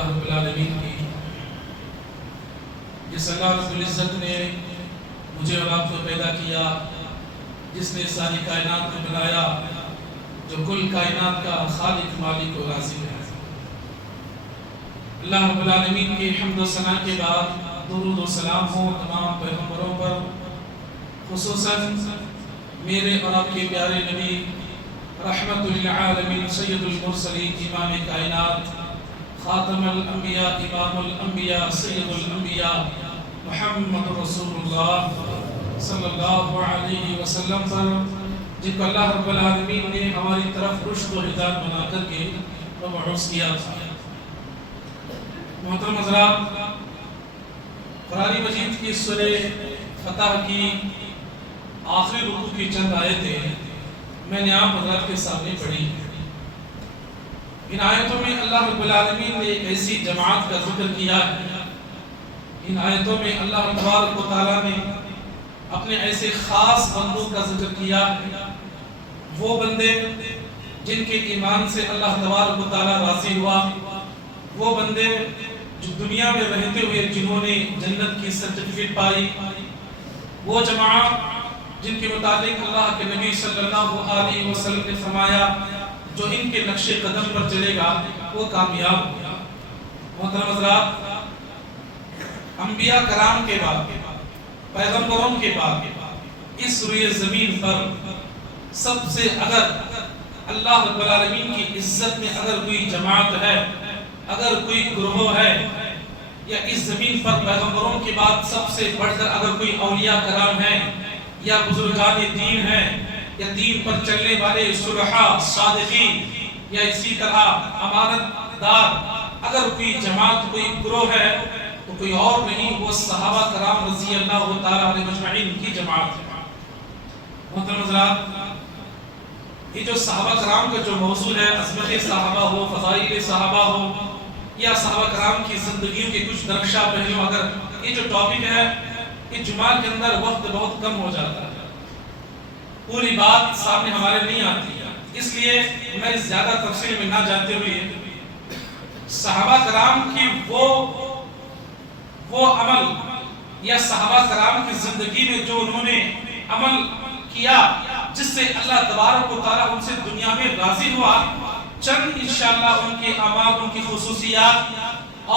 اللہ رب العالمین کی، جس اللہ رب العزت نے مجھے اور آپ کو پیدا کیا، جس نے ساری کائنات کو بنایا، جو کل کائنات کا خالق مالک و رازق ہے۔ اللہ رب العالمین کی حمد و ثنا کے بعد درود و سلام ہو تمام پیغمبروں پر، خصوصاً میرے اور آپ کے پیارے نبی رحمت للعالمین سید المرسلین امام کائنات خاتم الانبیاء امام الانبیاء سید الانبیاء محمد رسول اللہ صلی اللہ علیہ وسلم پر، جن کو اللہ رب العالمین نے ہماری طرف رشد و ہدایت بنا کر کے مبعوث کیا تھا۔ محترم حضرات، قرآن مجید کی سورہ فتح کی آخری رکوع کی چند آیتیں میں نے آپ حضرات کے سامنے پڑھی۔ ان آیتوں میں اللہ رب العالمین نے ایک ایسی جماعت کا ذکر کیا ہے، ان آیتوں میں اللہ تبارک و تعالیٰ نے اپنے ایسے خاص بندوں کا ذکر کیا ہے، وہ بندے جن کے ایمان سے اللہ تبارک و تعالیٰ راضی ہوا، وہ بندے جو دنیا میں رہتے ہوئے جنہوں نے جنت کی سرٹیفکیٹ پائی، وہ جماعت جن کے متعلق اللہ کے نبی صلی اللہ علیہ وسلم نے فرمایا جو ان کے نقش قدم پر چلے گا وہ کامیاب ہوگا۔ محترم حضرات، انبیاء کرام کے بعد، پیغمبروں کے بعد اس روئے زمین پر سب سے اگر اللہ رب العالمین کی عزت میں اگر کوئی جماعت ہے، اگر کوئی گروہ ہے، یا اس زمین پر پیغمبروں کے بعد سب سے بڑھ کر اگر کوئی اولیاء کرام ہیں یا بزرگان دین ہیں یا دین پر چلنے والے صلحاء صادقین یا اسی طرح امانت دار اگر کوئی جماعت کوئی گروہ ہے تو کوئی اور نہیں، وہ صحابہ کرام رضی اللہ تعالیٰ عنہ مجمعین کی جماعت ہے۔ محترم حضرات، یہ جو صحابہ کرام کا جو موضوع ہے، عظمت صحابہ ہو، فضائل صحابہ ہو، یا صحابہ کرام کی زندگیوں کے کچھ درخشاں پہلو، اگر یہ جو ٹاپک ہے یہ جمعہ کے اندر وقت بہت کم ہو جاتا ہے، پوری بات سامنے ہمارے نہیں آتی ہے، اس لیے میں زیادہ تفصیل میں نہ جاتے ہوئے صحابہ کرام کی وہ عمل یا صحابہ کرام کی زندگی میں جو انہوں نے عمل کیا جس سے اللہ تبارک و تعالیٰ ان سے دنیا میں راضی ہوا، چند انشاءاللہ ان کے اعمال، ان کی خصوصیات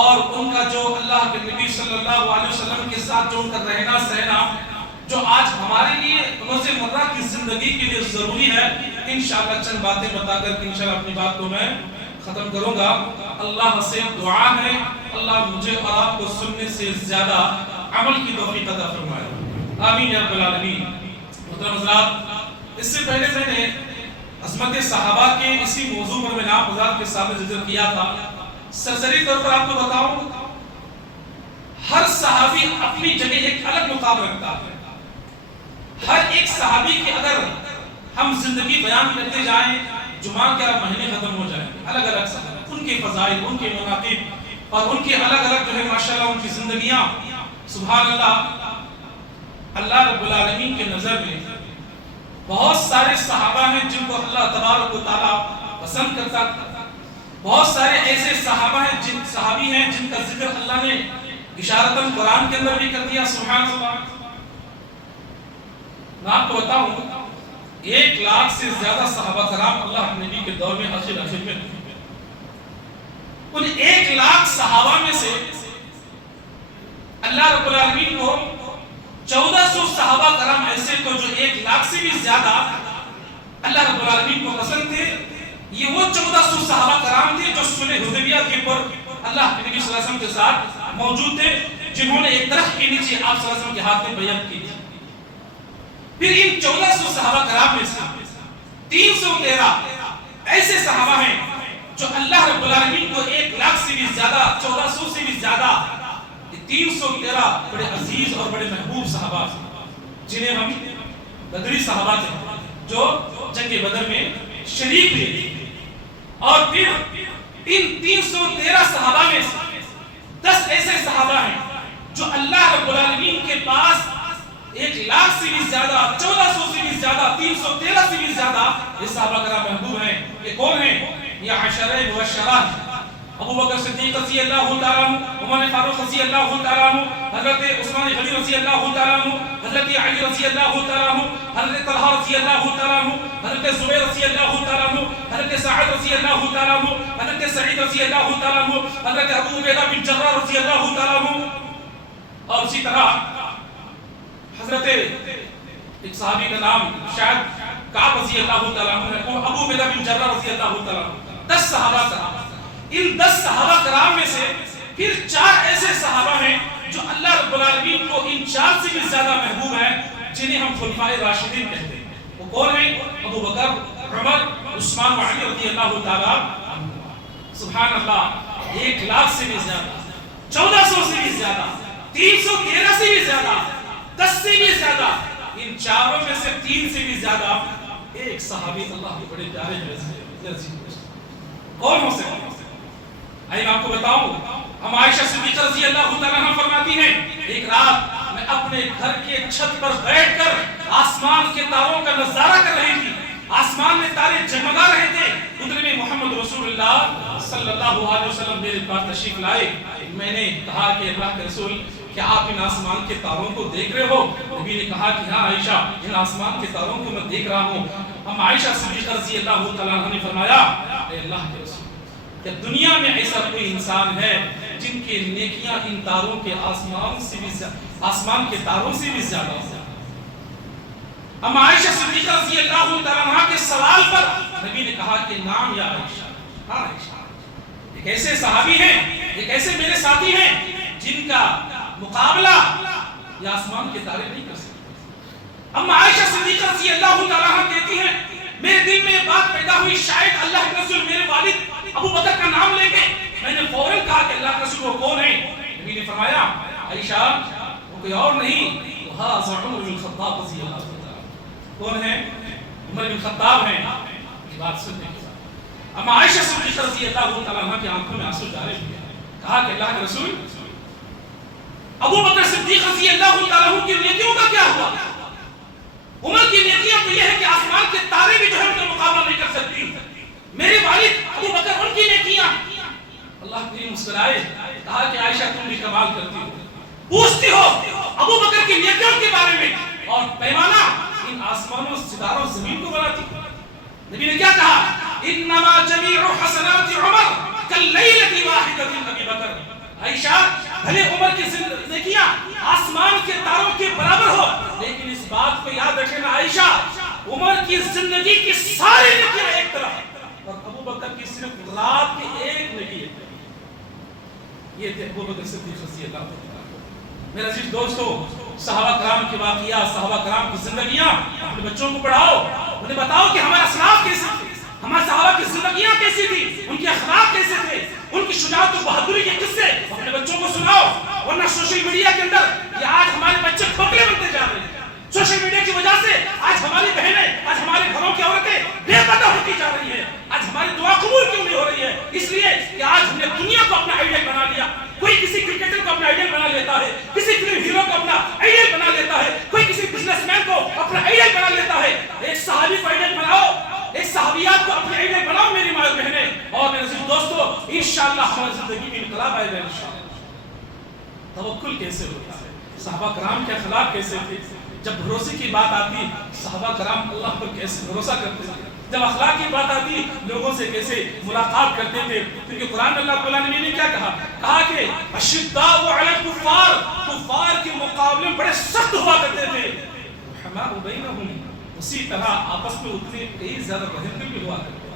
اور ان کا جو اللہ کے نبی صلی اللہ علیہ وسلم کے ساتھ جو ان کا رہنا سہنا جو آج ہمارے لیے روزمرہ کی زندگی کے لیے ضروری ہے، انشاءاللہ چند باتیں بتا کر کے انشاءاللہ اپنی بات کو میں ختم کروں گا۔ اللہ سے دعا ہے اللہ مجھے اور آپ کو سننے سے زیادہ عمل کی توفیق عطا فرمائے، آمین یا رب العالمین۔ محترم حضرات، اس سے پہلے میں نے عظمت صحابہ کے اسی موضوع پر میں نے آپ حضرات کے سامنے ذکر کیا تھا۔ سرسری طور پر آپ کو بتاؤں، ہر صحابی اپنی جگہ ایک الگ مقام رکھتا ہے۔ ہر ایک صحابی کی اگر ہم زندگی بیان کرتے جائیں، جمعہ کے مہینے ختم ہو جائیں، الگ الگ صحابہ، ان کے فضائل، ان کے مناقب اور ان کے الگ الگ جو ہے ماشاءاللہ ان کی زندگیاں، سبحان اللہ، اللہ رب العالمین کے نظر میں بہت سارے صحابہ ہیں جن کو اللہ تبارک و تعالیٰ پسند کرتا ہے، بہت سارے ایسے صحابہ ہیں صحابی ہیں جن کا ذکر اللہ نے اشارتاً قرآن کے اندر بھی کر دیا، سبحان اللہ۔ میں آپ کو بتاؤں 1,00,000 سے زیادہ صحابہ کرام اللہ کے نبی کے دور میں آخر میں، ان 1,00,000 صحابہ میں سے اللہ رب العالمین کو 1400 صحابہ کرام ایسے کو جو 1,00,000 سے بھی زیادہ اللہ رب العالمین کو پسند تھے، یہ وہ 1400 صحابہ کرام تھے جو صلح حدیبیہ کے پر اللہ کے نبی صلی اللہ علیہ وسلم کے ساتھ موجود تھے، جنہوں نے ایک درخت کے نیچے آپ صلی اللہ علیہ وسلم کے ہاتھ میں بیعت کی تھی۔ پھر ان 1400 صحابہ کرام میں سے 313 ایسے صحابہ ہیں جو اللہ رب العالمین کو 1,00,000 سے بھی زیادہ، 1400 سے بھی زیادہ، 313 بڑے عزیز اور بڑے محبوب صحابہ جنہیں ہم بدری صحابہ تھے جو جنگ بدر میں شریک تھے۔ اور پھر ان 313 صحابہ میں سے 10 ایسے صحابہ ہیں جو اللہ رب العالمین کے پاس 1,00,000 سے بھی زیادہ، 1400 سے بھی زیادہ، 313 سے بھی زیادہ یہ صحابہ کرام محبوب ہیں۔ یہ کون ہیں؟ یہ عشرہ مبشرہ ابو بکر صدیق رضی اللہ تعالیٰ عنہ، عمر فاروق رضی اللہ تعالیٰ عنہ، حضرت عثمان غنی رضی اللہ تعالیٰ عنہ، حضرت علی رضی اللہ تعالیٰ عنہ، حضرت طلحہ رضی اللہ تعالیٰ عنہ، حضرت زبیر رضی اللہ تعالیٰ عنہ، حضرت سعد رضی اللہ تعالیٰ عنہ، حضرت سعید رضی اللہ تعالیٰ عنہ، حضرت ابو عبیدہ بن جراح رضی اللہ تعالیٰ عنہ، اور اسی طرح حضرت ایک صحابی کا نام شاید کعب رضی اللہ تعالیٰ عنہ ہے، اور ابو عبیدہ بن جراح رضی اللہ تعالیٰ عنہ، 10 صحابہ کرام۔ ان 10 صحابہ کرام میں سے پھر 4 ایسے صحابہ ہیں جو اللہ رب العالمین کو ان 4 سے بھی زیادہ محبوب ہیں، جنہیں ہم خلفائے راشدین کہتے ہیں۔ وہ کون ہیں؟ ابو بکر، عمر، عثمان و علی رضی اللہ تعالیٰ عنہ۔ سبحان اللہ، 1,00,000 سے بھی زیادہ، 1400 سے بھی زیادہ، 313 سے بھی زیادہ، 10 سے بھی زیادہ، ان چاروں میں سے 3 سے بھی زیادہ ایک صحابی اللہ کے بڑے پیارے ہیں۔ کون ہو سکتے ہیں؟ میں آپ کو بتاؤں، ہم عائشہ صدیقہ رضی اللہ تعالیٰ عنہ فرماتی ہیں، ایک رات میں اپنے گھر کے چھت پر بیٹھ کر آسمان کے تاروں کا نظارہ کر رہی تھی۔ آسمان میں تارے جگمگا رہے تھے، اتنے میں محمد رسول اللہ صلی اللہ علیہ وسلم میرے پاس تشریف لائے۔ میں نے کہا کہ اللہ کے رسول، کیا آپ ان آسمان کے تاروں کو دیکھ رہے ہو؟ نبی نے کہا کہ ہاں عائشہ، ان آسمان کے تاروں کو میں دیکھ رہا ہوں۔ ہم عائشہ صدیقہ رضی اللہ تعالیٰ عنہ نے فرمایا، اے اللہ کے رسول، کہ دنیا میں ایسا کوئی انسان ہے جن کی نیکیاں ان تاروں کے آسمان کے تاروں سے بھی زیادہ ہوں؟ ہم عائشہ صدیقہ رضی اللہ تعالیٰ عنہ کے سوال پر نبی نے کہا کہ نام یا عائشہ، ہاں عائشہ، ایک ایسے صحابی ہیں، ایک ایسے میرے ساتھی ہیں جن کا مقابلہ یہ آسمان کے تارے نہیں کر سکتے۔ ہم عائشہ صدیقہ رضی اللہ تعالیٰ عنہ کہتی ہیں، میرے دل میں یہ بات پیدا ہوئی، شاید اللہ کے رسول میرے والد ابو بکر کا نام لے کے، میں نے فوراً کہا کہ اللہ کے رسول وہ کون ہے؟ نبی نے فرمایا، عائشہ وہ کوئی اور نہیں، وہ عمر بن الخطاب رضی اللہ تعالیٰ۔ کون ہے؟ عمر بن الخطاب ہیں۔ یہ بات سننے کے بعد اما عائشہ صدیقہ رضی اللہ تعالیٰ عنہ کی آنکھوں میں آنسو جاری ہوئے، کہا کہ اللہ کے رسول، ابو بکر صدیق رضی اللہ تعالیٰ عنہ کی نیکیوں کا کیا ہوا؟ عمر کی نیکیاں تو یہ ہے کہ آسمان کے تارے بھی جو ہے ان کا مقابلہ نہیں کر سکتی، میرے والد ابو بکر ان کی نیکیاں۔ اللہ کریم مسکرائے، کہا کہ عائشہ تم بھی کمال کرتی ہو، پوچھتی ہو ابو بکر کی نیکیوں کے بارے میں، اور پیمانہ ان آسمانوں ستاروں زمین کو بناتی۔ نبی نے کیا کہا؟ انما جمیع حسنات عمر کاللیلۃ واحدۃ ابی بکر۔ عائشہ، بھلے عمر کی نیکیاں آسمان کے تاروں کے برابر ہو، لیکن اس بات کو یاد رکھنا عائشہ، عمر کی زندگی کی ساری نیکیاں ایک طرف، اور ابو بکر کی صرف رات کی ایک نیکی ہے۔ یہ تھے ابو بکر صدیق رضی اللہ عنہ۔ میرے عزیز دوستو، صحابہ کرام کے واقعات، صحابہ کرام کی زندگیاں اپنے بچوں کو پڑھاؤ، انہیں بتاؤ کہ ہمارا اسلاف کیسے تھے، ہمارے صحابہ کی زندگیاں کیسی تھی، ان کے اخلاق کیسے تھے، ان کی شجاعت و بہادری کے قصے اپنے بچوں کو سناؤ۔ ورنہ سوشل میڈیا کے اندر یہ آج ہمارے بچے کھوکھلے بنتے جا رہے ہیں۔ سوشل میڈیا کی وجہ سے آج ہماری بہنیں، آج ہمارے گھروں کی عورتیں بے پردہ ہوتی جا رہی ہیں۔ آج ہماری دعا قبول کیوں نہیں ہو رہی ہے؟ اس لیے کہ آج ہم نے دنیا کو اپنا آئیڈیل بنا لیا۔ کوئی کسی کرکٹر کو اپنا آئیڈیل بنا لیتا ہے، کسی فلم ہیرو کو اپنا آئیڈیل بنا لیتا ہے، کوئی کسی بزنس مین کو اپنا آئیڈیل بنا لیتا ہے۔ ایک صحابی کو آئیڈیل بناؤ، ایک صحابیات کو اپنے آئیڈیل بناؤ میری ماں بہنیں، اور میرے عزیز دوستو، انشاءاللہ ہماری زندگی میں انقلاب آئے گا انشاءاللہ۔ توکل کیسے ہوتا ہے؟ صحابہ کرام کے اخلاق کیسے تھے؟ جب بھروسے کی بات آتی، صحابہ کرام اللہ پر کیسے بھروسہ کرتے تھے؟ جب اخلاق کی بات آتی، لوگوں سے کیسے ملاقات کرتے تھے؟ کیونکہ قرآن اللہ تعالیٰ نے کیا کہا؟ کہا کہ اشداء علی الکفار، کفار کے مقابلے میں بڑے سخت ہوا کرتے تھے، رحماء بینہم، اسی طرح آپس میں اتنے کئی زیادہ رحم دل بھی ہوا کرتے تھے۔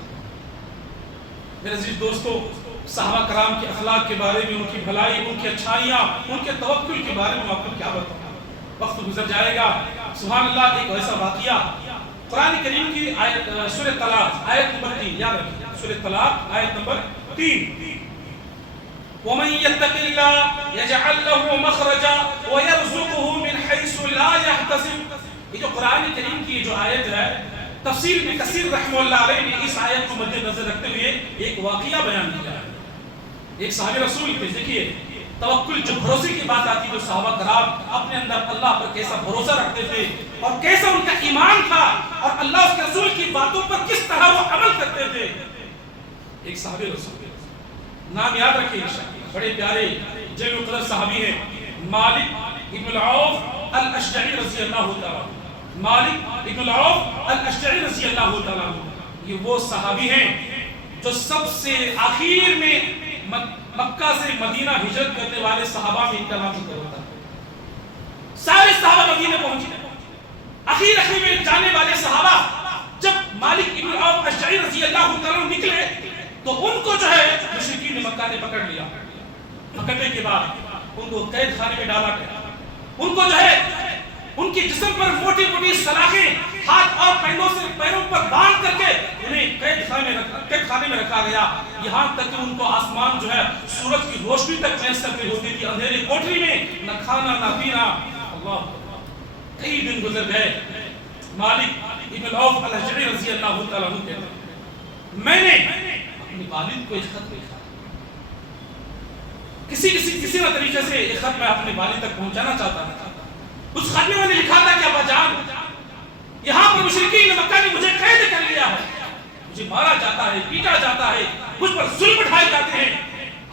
میرے عزیز دوستو، صحابہ کرام کے اخلاق کے بارے میں، ان کی بھلائی، ان کی اچھائیاں، ان کے توکل کے بارے میں آپ کو کیا بتاؤں؟ وقت گزر جائے گا۔ سبحان اللہ، ایک ایسا واقعہ قرآن کریم کی آیت سورہ طلاق آیت نمبر 3 یاد رکھیے، سورہ طلاق آیت نمبر 3، وَمَن يَتَّقِ اللَّهَ يَجْعَل لَّهُ مَخْرَجًا وَيَرْزُقْهُ مِنْ حَيْثُ لَا يَحْتَسِبُ۔ یہ جو قرآن کریم کی جو آیت ہے، تفسیر ابن کثیر رحمہ اللہ علیہ نے اس آیت کو مد نظر رکھتے ہوئے ایک واقعہ بیان کیا ہے۔ ایک صحابی رسول پہ دیکھیے توکل، جو بھروسے کی بات آتی، جو صحابہ کرام اپنے اندر اللہ پر کیسا بھروسہ رکھتے تھے اور کیسا ان کا ایمان تھا، اور اللہ اس کے رسول کی باتوں پر کس طرح وہ عمل کرتے تھے۔ ایک صحابی رسول نام یاد رکھیں انشاءاللہ، بڑے پیارے جلیل القدر صحابی ہیں مالک ابن العوف الاشجعی رضی اللہ تعالیٰ، مالک ابن العوف الاشجعی رضی اللہ تعالیٰ، یہ وہ صحابی ہیں جو سب سے آخر میں مکہ سے مدینہ ہجرت کرنے والے صحابہ میں ان کا نام ذکر ہوتا ہے۔ سارے صحابہ مدینہ پہنچے، اخیر میں جانے والے صحابہ جب مالک ابن العوف الاشجعی رضی اللہ تعالیٰ نکلے تو ان کو جو ہے مشرکین مکہ نے پکڑ لیا۔ پکڑنے کے بعد ان کو قید خانے میں ڈالا گیا، ان کو جو ہے ان کے جسم پر موٹی موٹی سلاخیں ہاتھ اور پیروں پر باندھ کر کے انہیں قید خانے میں رکھا گیا، یہاں تک کہ ان کو آسمان جو ہے سورج کی روشنی تک میسر نہیں ہوتی تھی، اندھیری کوٹری میں نہ کھانا نہ پینا۔ اللہ، کئی دن گزر گئے۔ مالک ابن العوف الاشجعی رضی اللہ تعالیٰ عنہ کہتے ہیں میں نے اپنے والد کو ایک خط لکھا، کسی نہ طریقے سے ایک خط میں اپنے والد تک پہنچانا چاہتا تھا۔ اس خط میں نے لکھا تھا کہ ابا جان، یہاں پر مشرکین مکہ نے مجھے قید کر لیا ہے، مجھے مارا جاتا ہے، پیٹا جاتا ہے، مجھ پر ظلم اٹھائے جاتے ہیں،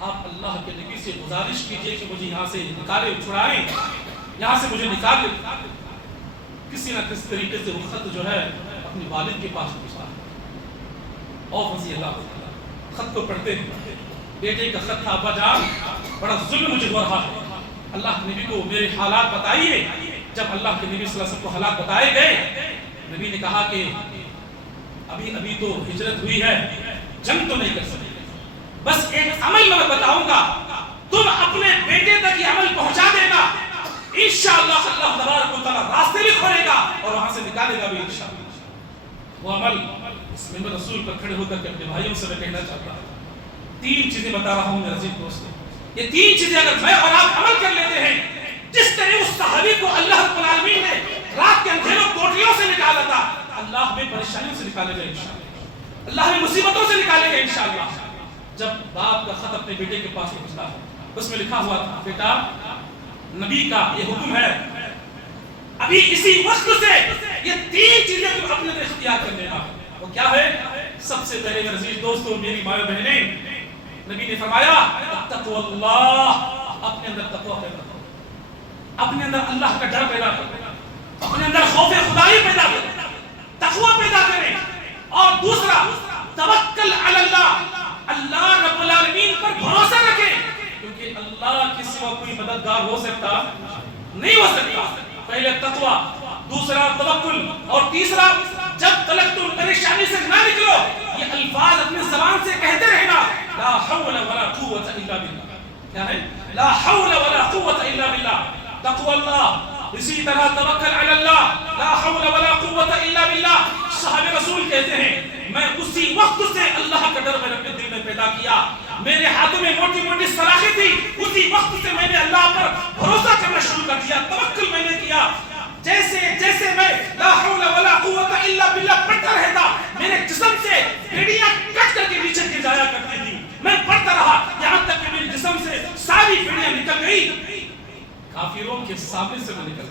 آپ اللہ کے نبی سے گزارش کیجئے کہ مجھے یہاں سے نکالے، چھڑائیں، یہاں سے مجھے نکال لیں۔ کسی نہ کسی طریقے سے وہ خط جو ہے اپنے والد کے پاس پہنچا اور رضی اللہ تعالیٰ خط کو پڑھتے ہیں، بیٹے کا خط تھا، ابا جان بڑا ظلم مجھے ہو رہا ہے، اللہ کے نبی کو میرے حالات بتائیے۔ جب اللہ کے نبی صلی اللہ علیہ وسلم کو حالات بتائے گئے، نبی نے کہا کہ ابھی تو ہجرت ہوئی ہے، جنگ تو نہیں کر سکتے، بس ایک عمل میں بتاؤں گا، تم اپنے بیٹے تک یہ عمل پہنچا دینا، انشاءاللہ اللہ تبارک و تعالیٰ راستے بھی کھولے گا اور وہاں سے نکالے گا بھی انشاءاللہ۔ وہ عمل اس ممبر رسول پر کھڑے ہو کر کے اپنے بھائیوں سے میں کہنا چاہتا ہوں، 3 چیزیں بتا رہا ہوں میرے عزیز دوستو، یہ 3 چیزیں اگر میں اور آپ عمل کر لیتے ہیں، جس طرح اس صحابی کو اللہ رب العالمین نے رات کے اندھیروں کوٹریوں سے نکالا تھا، اللہ ہمیں پریشانیوں سے نکالے گا انشاءاللہ، اللہ ہمیں مصیبتوں سے نکالے گا انشاءاللہ۔ جب باپ کا خط اپنے بیٹے کے پاس پہنچتا ہے، اس میں لکھا ہوا تھا، بیٹا نبی کا یہ حکم ہے، ابھی اسی وقت سے یہ 3 چیزیں تم اپنے لیے اختیار کر لینا۔ وہ کیا ہے؟ سب سے پہلے میرے عزیز دوستو، میری مائیں بہنیں، نبی نے فرمایا اتقوا اللہ، اپنے اندر تقوی پیدا کرو، اپنے اندر اللہ کا ڈر پیدا کرو، اپنے اندر خوف خدائی پیدا کرو، تقوی پیدا کریں۔ اور دوسرا توکل علی اللہ، اللہ رب العالمین پر بھروسہ رکھیں، کیونکہ اللہ کے سوا کوئی مددگار ہو سکتا نہیں ہو سکتا۔ پہلے تقوی، دوسرا توکل، اور تیسرا جب تلک تم پریشانی سے نہ نکلو یہ الفاظ اپنے زبان سے کہتے رہنا، لا حول ولا قوت الا باللہ۔ کیا ہے؟ لا حول ولا قوت الا باللہ، تقوی اللہ، اسی طرح توکل علی اللہ، لا حول ولا قوت الا باللہ۔ صحابہ رسول کہتے ہیں میں اسی وقت سے اللہ کا ڈر میں اپنے دل میں پیدا کیا، میرے ہاتھوں میں موٹی موٹی سلاخیں تھی، اسی وقت سے میں نے اللہ پر بھروسہ کرنا شروع کر دیا، توکل میں نے کیا۔ جیسے میں لا حول ولا قوت الا باللہ پڑھتا رہتا، میرے جسم سے بیڑیاں کٹ کر کے نیچے گر جایا کرتی تھی، میں پڑھتا رہا یہاں تک کہ میرے جسم سے ساری بیڑیاں نکل گئی، کافروں کے سامنے سے میں نکلا،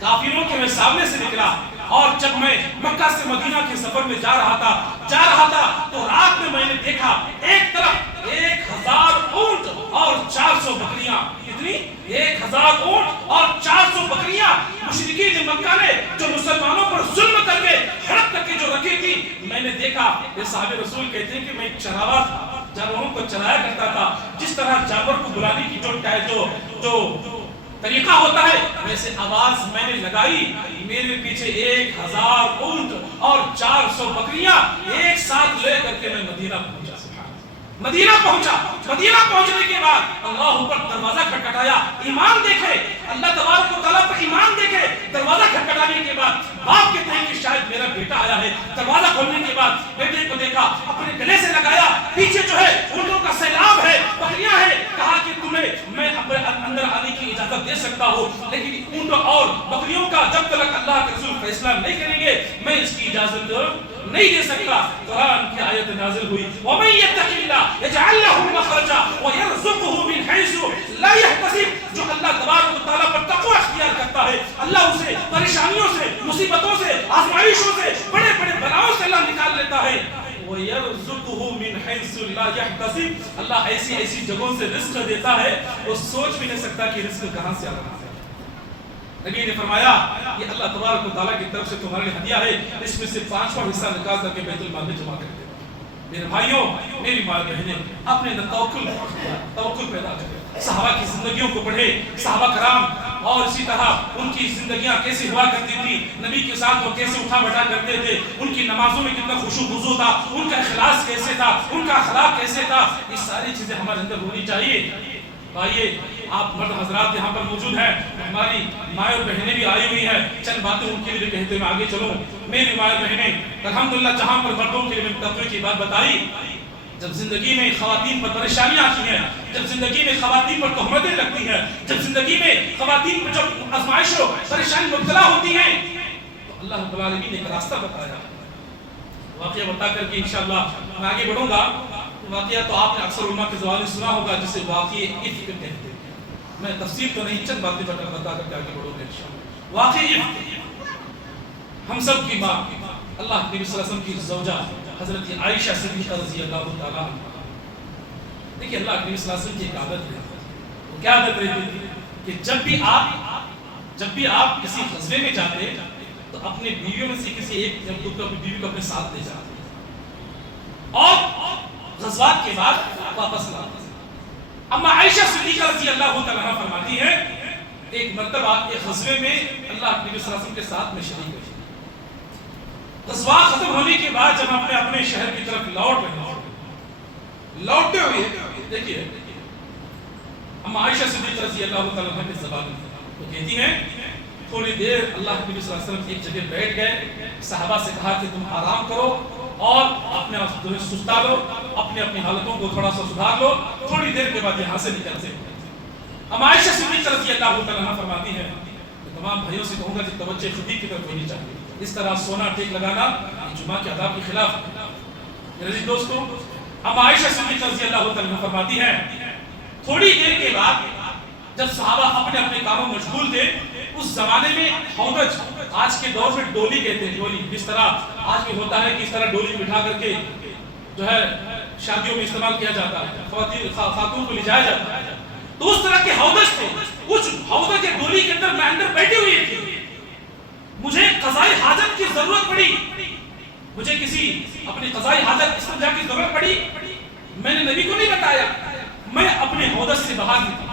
کافروں کے سامنے سے نکلا۔ اور جب میں مکہ سے مدینہ کے سفر میں جا رہا تھا تو رات میں میں نے دیکھا ایک طرف 1000 اونٹ اور 400 بکریاں، کتنی؟ 1000 اونٹ اور 400 بکریاں مشرکین مکہ نے جو مسلمانوں پر ظلم کر کے ہڑپ کر کے جو رکھی تھی، میں نے دیکھا۔ یہ صحابہ رسول کہتے ہیں کہ میں ایک چراوا تھا، جانوروں کو چرایا کرتا تھا، جس طرح جانور کو بلانے کی جو طریقہ ہوتا ہے ویسے آواز میں نے لگائی، میرے پیچھے 1000 اونٹ اور 400 بکریاں ایک ساتھ لے کر کے میں مدینہ پہنچا۔ مدینہ پہنچنے کے بعد اللہ اوپر دروازہ کھٹکھٹایا، ایمان دیکھے، اللہ تبارک و تعالیٰ پر ایمان دیکھے۔ دروازہ کھٹکھٹانے کے بعد باپ کہتے ہیں کہ شاید میرا بیٹا آیا ہے، دروازہ کھولنے کے بعد بیٹے کو دیکھا، اپنے گلے سے لگایا، پیچھے جو ہے اونٹوں کا سیلاب ہے، بکریاں ہیں، کہا کہ تمہیں میں اپنے اندر آنے کی اجازت دے سکتا ہوں، لیکن اونٹوں اور بکریوں کا جب تک اللہ کے رسول فیصلہ نہیں کریں گے میں اس کی اجازت نہیں دے سکتا۔ قرآن کی آیت نازل ہوئی، وَمَن يَتَّقِ اللَّهَ يَجْعَل لَّهُ مَخْرَجًا وَيَرْزُقْهُ مِنْ حَيْثُ لَا يَحْتَسِبُ۔ جو اللہ تبارک و تعالیٰ پر تقوی اختیار کرتا ہے، اللہ اسے پریشانیوں سے، مصیبتوں سے، آزمائشوں سے، بڑے بڑے بلاؤں سے اللہ نکال لیتا ہے۔ وَيَرْزُقُهُ مِنْ حَيْثُ لَا يَحْتَسِبُ، اللہ ایسی ایسی جگہوں سے رزق دیتا ہے وہ سوچ بھی نہیں سکتا کہ رزق کہاں سے آ رہا ہے۔ نبی نے فرمایا یہ اللہ تبارک و تعالیٰ کی طرف سے تمہارے لیے ہدیہ ہے، اس میں سے 5واں حصہ نکال کر کے بیت المال میں جمع کر دے۔ میرے بھائیوں، میری ماں بہنیں، اپنے توکل پیدا کریں، صحابہ کی زندگیوں کو پڑھے، صحابہ کرام اور اسی طرح ان کی زندگیاں کیسی ہوا کرتی تھی، نبی کے ساتھ وہ کیسے اٹھا بیٹھا کرتے تھے، ان کی نمازوں میں کتنا خشوع و خضوع تھا، ان کا اخلاص کیسے تھا، ان کا اخلاق کیسے تھا، یہ ساری چیزیں ہمارے اندر ہونی چاہیے۔ آئیے آپ مرد حضرات یہاں پر موجود ہیں، ہماری مائیں اور بہنیں بھی آئی ہوئی ہیں، چند باتیں ان کے لیے کہتے میں آگے چلوں۔ میری مائیں اور بہنیں، الحمدللہ جہاں پر مردوں کے لیے تقوی کی بات بتائی، جب زندگی میں خواتین پر پریشانیاں آتی ہیں، جب زندگی میں خواتین پر تہمتیں لگتی ہیں، جب زندگی میں خواتین پر جب آزمائش و پریشانی مبتلا ہوتی ہیں، تو اللہ رب العالمین نے ایک راستہ بتایا۔ واقعہ بتا کر کے انشاءاللہ میں آگے بڑھوں گا۔ واقعہ تو آپ نے اکثر علماء کے زبان سنا ہوگا جسے واقعہ افک کہتے ہیں۔ میں تفصیل تو نہیں، چند باتیں بتا کر کے آگے بڑھوں گا انشاءاللہ۔ واقعہ ہم سب کی ماں، اللہ کے نبی صلی اللہ علیہ وسلم کی زوجہ حضرت عائشہ صدیقہ رضی اللہ تعالیٰ عنہ۔ دیکھیے اللہ کے نبی صلی اللہ علیہ وسلم کی ایک عادت ہے، وہ کیا عادت رہتی تھی کہ جب بھی آپ کسی غزوے میں جاتے تو اپنے بیویوں میں سے کسی ایک اپنی بیوی کو اپنے ساتھ لے جاتے اور غزوات کے بعد واپس لاتے۔ اما عائشہ صدیقہ رضی اللہ تعالیٰ عنہ فرماتی ہے ایک مرتبہ ایک غزوے میں اللہ کے نبی صلی اللہ علیہ وسلم کے ساتھ میں شریک ہوئی۔ غزوہ ختم ہونے کے بعد جب ہم اپنے شہر کی طرف لوٹتے ہوئے دیکھیے اما عائشہ صدیقہ رضی اللہ تعالیٰ عنہ کی زبان تو کہتی ہیں تھوڑی دیر اللہ کے نبی صلی اللہ علیہ وسلم ایک جگہ بیٹھ گئے، صحابہ سے کہا کہ تم آرام کرو اور اپنے سستا لو، اپنی حالتوں کو تھوڑا سا سدھار لو، تھوڑی دیر کے بعد یہاں سے نکلتے ہیں۔ اما عائشہ صدیقہ رضی اللہ تعالیٰ عنہ فرماتی ہیں کہ تمام بھائیوں سے کہوں گا کہ توجہ خودی کی طرف ہونی چاہیے، اس طرح سونا ٹیک لگانا یہ جمعہ کے آداب کے خلاف ہے۔ میرے عزیز دوستو، اما عائشہ صدیقہ رضی اللہ تعالیٰ عنہ فرماتی ہیں تھوڑی دیر کے بعد جب صحابہ اپنے کاموں میں مشغول تھے، اس زمانے میں ہودج، آج کے دور میں ڈولی کہتے ہیں، ڈولی جس طرح آج بھی ہوتا ہے کہ اس طرح ڈولی بٹھا کر کے جو ہے شادیوں میں استعمال کیا جاتا ہے، خاتون کو لے جایا جاتا ہے، تو اس طرح کے ہودج تھے۔ کچھ ہودج ڈولی کے اندر میں اندر بیٹھی ہوئی تھی، مجھے قضائی حاجت کی ضرورت پڑی، مجھے کسی اپنی قضائی حاجت استنجا کی ضرورت پڑی، میں نے نبی کو نہیں بتایا، میں اپنے ہودج سے باہر نکلا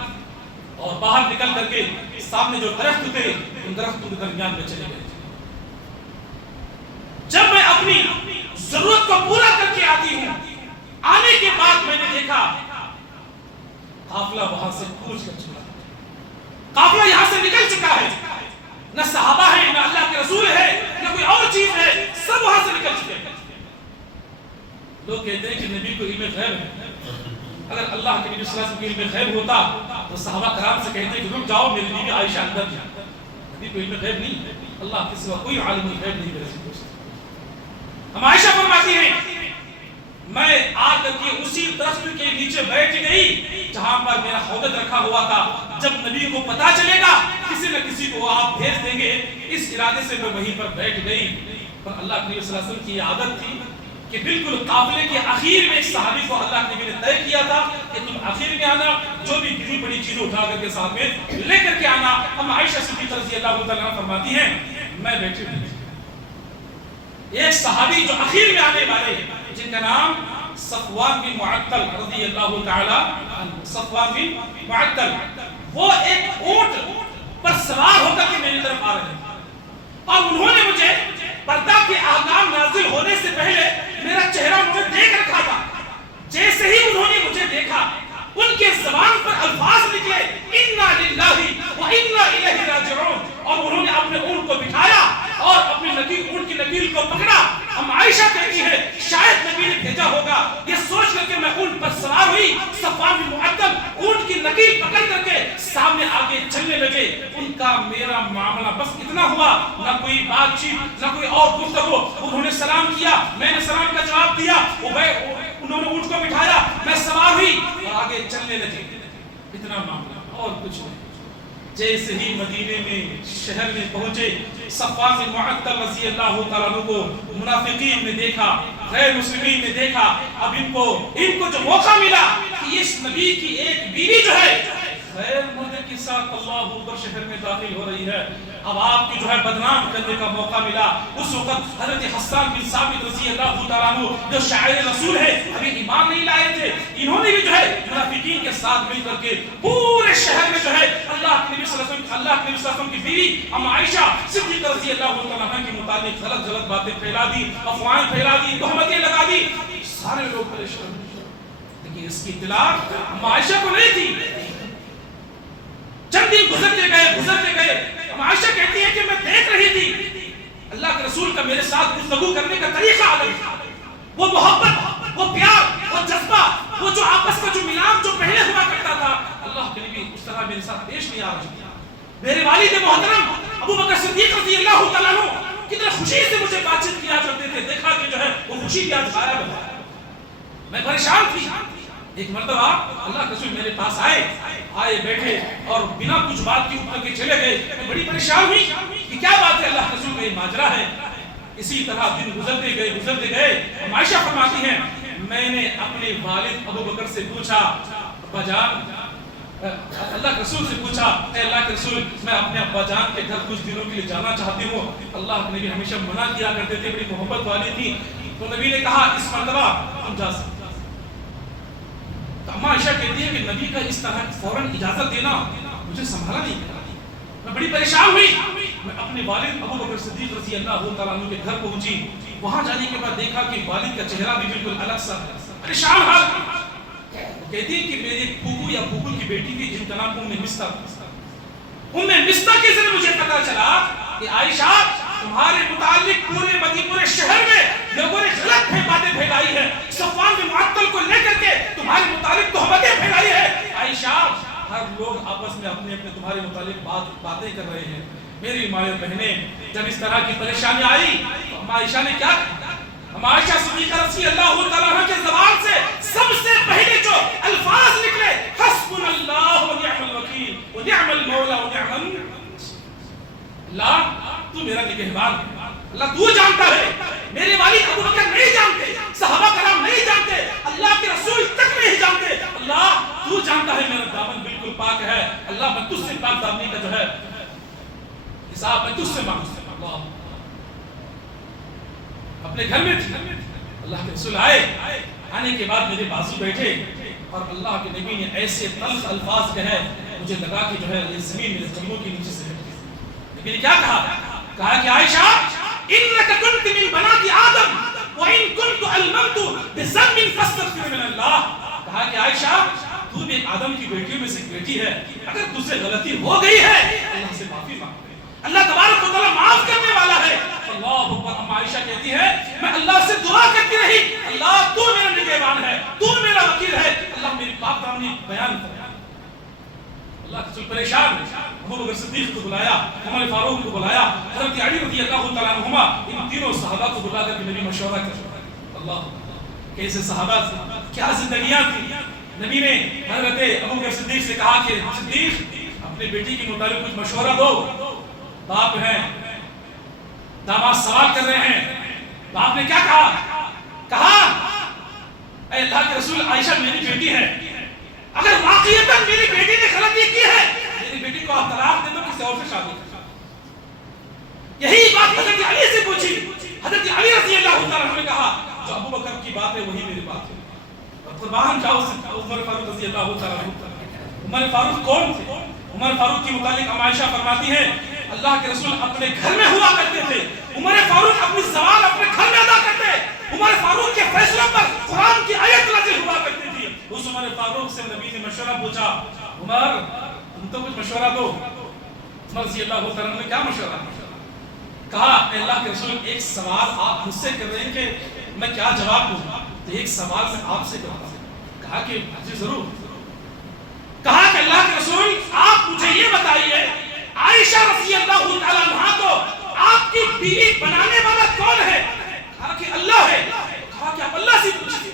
اور باہر نکل کر کے سامنے جو درخت تھے ان درختوں کے درمیان میں چلے گئے۔ جب میں اپنی ضرورت کو پورا کر کے آتی ہوں، آنے کے بعد میں نے دیکھا قافلہ وہاں سے کوچ کر چکا، قافلہ یہاں سے نکل چکا ہے، نہ صحابہ ہے، نہ اللہ کے رسول ہے، نہ کوئی اور چیز ہے، سب وہاں سے نکل چکے ہیں۔ لوگ کہتے ہیں کہ نبی کو علم غیب ہے، اگر اللہ کے نبی صلی اللہ علیہ وسلم کو علم غیب ہوتا تو صحابہ کرام سے کہتے ہیں کہ رک جاؤ میری بیوی عائشہ اندر جا۔ نبی کو علم غیب نہیں ہے، اللہ کے سوا کوئی عالم غیب نہیں میرے دوست۔ ہم عائشہ فرماتی ہیں میں آ کر کے اسی درخت کے نیچے بیٹھ گئی جہاں پر میرا ہودج رکھا ہوا تھا، جب نبی کو پتا چلے گا کسی نہ کسی کو آپ بھیج دیں گے، اس ارادے سے میں وہیں پر بیٹھ گئی۔ پر اللہ کے نبی صلی اللہ علیہ وسلم کی یہ عادت تھی کہ بالکل قافلے کے آخر میں ایک صحابی کو اللہ کے نبی نے طے کیا تھا کہ تم آخر میں آنا، جو بھی گری بڑی چیزیں اٹھا کر کے ساتھ میں لے کر کے آنا۔ ہم عائشہ صدیقہ رضی اللہ تعالیٰ عنہ فرماتی ہیں میں بیٹھی ہوئی ایک صحابی جو آخر میں آنے والے جن کا نام صفوان بن معطل رضی اللہ تعالیٰ عنہ، صفوان بن معطل، وہ ایک اونٹ پر سوار ہو کر کے میری طرف آ رہے ہیں اور انہوں نے مجھے پردہ کے احکام نازل ہونے سے پہلے میرا چہرہ مجھے دیکھ رکھا تھا۔ جیسے ہی انہوں نے مجھے دیکھا ان کے زبان پر الفاظ نکلے انا للہ و انا الیہ راجعون، اور انہوں نے اپنے اونٹ کو بٹھایا اور اپنی اونٹ کی نکیل کو پکڑا۔ ہم عائشہ کہتی ہے شاید نبی نے بھیجا ہوگا، یہ سوچ کر کے میں اونٹ پر سوار ہوئی، صفوان بن معطل اونٹ کی نکیل پکڑ کر کے سامنے آگے چلنے لگے۔ ان کا میرا معاملہ بس اتنا ہوا، نہ کوئی بات چیت، نہ کوئی اور گفتگو۔ انہوں نے سلام کیا، میں نے سلام کا جواب دیا، انہوں نے اونٹ کو بٹھایا، میں سوار ہوئی اور آگے چلنے لگے۔ اتنا معاملہ اور کچھ نہیں۔ جیسے ہی مدینے میں شہر میں پہنچے، صفوان بن معطل رضی اللہ تعالیٰ عنہ کو منافقین نے دیکھا، غیر مسلمین نے دیکھا اب ان کو جو موقع ملا کہ اس نبی کی ایک بیوی جو ہے غیر مردے کے ساتھ اللہ اکبر شہر میں داخل ہو رہی ہے، اب آپ کی جو ہے بدنام کرنے کا موقع ملا۔ اس وقت حضرت حسان بن ثابت رضی اللہ تعالیٰ عنہ جو شاعر رسول ہے، ابھی ایمان نہیں لائے تھے، انہوں نے بھی جو ہے منافقین کے ساتھ مل کر کے پورے شہر میں جو ہے اللہ کے نبی صلی اللہ علیہ وسلم کی بیوی ام عائشہ صدیقہ رضی اللہ تعالیٰ عنہ کے متعلق غلط باتیں پھیلا دی، افواہیں پھیلا دی، تہمتیں لگا دی، سارے لوگ پریشان ہوئے۔ لیکن اس کی اطلاع ام عائشہ کو نہیں تھی۔ چند دن گزرتے گئے ام عائشہ کہتی ہے کہ میں دیکھ رہی تھی اللہ کے رسول کا میرے ساتھ گفتگو کرنے کا طریقہ الگ تھا، وہ محبت، وہ پیار، وہ جذبہ، وہ جو آپس کا جو ملاپ جو پہلے ہوا کرتا تھا، اللہ کے نبی اس طرح میرے ساتھ پیش نہیں آ رہی تھی۔ میرے والد محترم ابو بکر صدیق رضی اللہ تعالیٰ عنہ کتنے خوشی سے مجھے بات چیت کیا کرتے تھے، دیکھا کہ جو ہے وہ خوشی بھی آج غائب ہے، میں پریشان تھی۔ ایک مرتبہ اللہ کے رسول میرے پاس آئے بیٹھے اور بنا کچھ بات کی اٹھ کے چلے گئے، میں بڑی پریشان ہوئی کہ کیا بات ہے، اللہ کے رسول کا یہ ماجرا ہے۔ اسی طرح دن گزرتے گئے عائشہ فرماتی ہیں میں نے اپنے والد ابو بکر سے پوچھا، ابا جان، اللہ کے رسول سے پوچھا، اے اللہ کے رسول میں اپنے ابا جان کے گھر کچھ دنوں کے لیے جانا چاہتی ہوں۔ اللہ کے نبی ہمیشہ منع کیا کرتے تھے، بڑی محبت والی تھی، تو نبی نے کہا اس مرتبہ ہم جا سکتے۔ اما عائشہ کہتی ہے کہ نبی کا اس طرح فوراً اجازت دینا مجھے سنبھالا نہیں کرا، میں بڑی پریشان ہوئی۔ میں اپنے والد ابو بکر صدیق رضی اللہ تعالیٰ عنہ کے گھر پہنچی، وہاں جانے کے بعد دیکھا کہ والد کا چہرہ بھی بالکل الگ سا پریشان حال۔ وہ کہتی ہے کہ میرے پھوپھو یا پھوپھو کی بیٹی تھی جن کا نام ام مستہ کے ذریعے مجھے پتا چلا کہ عائشہ تمہارے متعلق پورے شہر میں لوگوں نے غلط باتیں پھیلائی ہے، صفوان بن معطل کو لے کر کے تمہارے متعلق تہمتیں پھیلائی ہے۔ عائشہ ہر لوگ آپس میں اپنے تمہارے متعلق باتیں کر رہے ہیں۔ میری مائیں بہنیں، جب اس طرح کی پریشانی آئی تو ام عائشہ نے کیا کہا؟ ام عائشہ صدیقہ رضی اللہ تعالیٰ عنہ کے زبان سے سب سے پہلے جو الفاظ نکلے حسبنا اللہ و نعم الوکیل و نعم المولا و نعم اللہ تو میرا نگہبان ہے، اللہ تو جانتا ہے، میرے والد ابو بکر نہیں جانتے، صحابہ کرام نہیں جانتے، اللہ کے رسول تک نہیں جانتے، اللہ تو جانتا ہے میرا دامن بالکل پاک ہے، اللہ میں تجھ سے پاک دامنی کا جو ہے حساب میں تجھ سے مانگتا ہوں۔ اللہ اپنے گھر میں تھی، اللہ کے رسول آنے کے بعد میرے بازو بیٹھے اور اللہ کے نبی نے ایسے تلخ الفاظ کہے مجھے لگا کہ جو ہے یہ زمین میرے قدموں کے نیچے سے ہٹ گئی۔ نبی نے کیا کہا کہ عائشہ انک کنت من بنات آدم وان کنت الممت بذنب فاستغفر من اللہ، کہا کہ عائشہ تو بھی آدم کی بیٹیوں میں سے بیٹی ہے، اگر تجھ سے غلطی ہو گئی ہے اللہ سے معافی مانگ، اللہ تبارک و تعالیٰ معاف کرنے والا ہے۔ اللہ اکبر۔ ام عائشہ کہتی ہے میں اللہ سے دعا کرتی رہی، اللہ تو میرا نگہبان ہے، تو میرا وکیل ہے، اللہ میری پاک دامنی بیان کر۔ اللہ کے رسول پریشان، ابو بکر صدیق کو بلایا، عمر فاروق کو بلایا، حضرت علی رضی اللہ تعالیٰ عنہما، ان تینوں صحابہ کو بلا کر نبی مشورہ کر۔ اللہ کیسے صحابہ تھے، کیا زندگیاں تھی۔ نبی نے حضرت ابو بکر صدیق سے کہا کہ صدیق اپنے بیٹی کے متعلق کچھ مشورہ دو، باپ ہیں، داماد سوال کر رہے ہیں۔ باپ نے کیا کہا اے اللہ کے رسول عائشہ میری بیٹی ہے، اگر واقعیتاً میری بیٹی نے غلطی کی ہے میری بیٹی کو آپ طلاق دے دو، کسی اور سے شادی کرو۔ یہی بات حضرت علی سے پوچھی، حضرت علی رضی اللہ تعالیٰ عنہ نے کہا جو ابو بکر کی بات ہے وہی میری بات ہے۔ قربان جاؤ عمر فاروق رضی اللہ تعالیٰ عنہ۔ عمر فاروق کون تھے؟ عمر فاروق کی متعلق ام عائشہ فرماتی ہے اللہ کے رسول اپنے گھر میں ہوا کرتے تھے، عمر فاروق اپنی زبان اپنے گھر میں ادا کرتے، عمر فاروق کے فیصلوں پر قرآن کی آیت نازل ہوا کرتی تھی۔ اس عمر فاروق سے نبی نے مشورہ پوچھا، عمر تم تو کچھ مشورہ دو۔ عمر رضی اللہ تعالیٰ نے کیا مشورہ کہا؟ اے اللہ کے رسول ایک سوال آپ مجھ سے کر رہے ہیں کہ میں کیا جواب دوں، تو ایک سوال میں آپ سے کرتا ہوں۔ کہا کہ جی ضرور۔ کہا کہ اللہ کے رسول آپ مجھے یہ بتائیے عائشہ رضی اللہ تعالیٰ عنہا کو آپ کی بیوی بنانے والا کون ہے؟ کہا کہ اللہ ہے۔ کہا کہ آپ اللہ سے پوچھئے،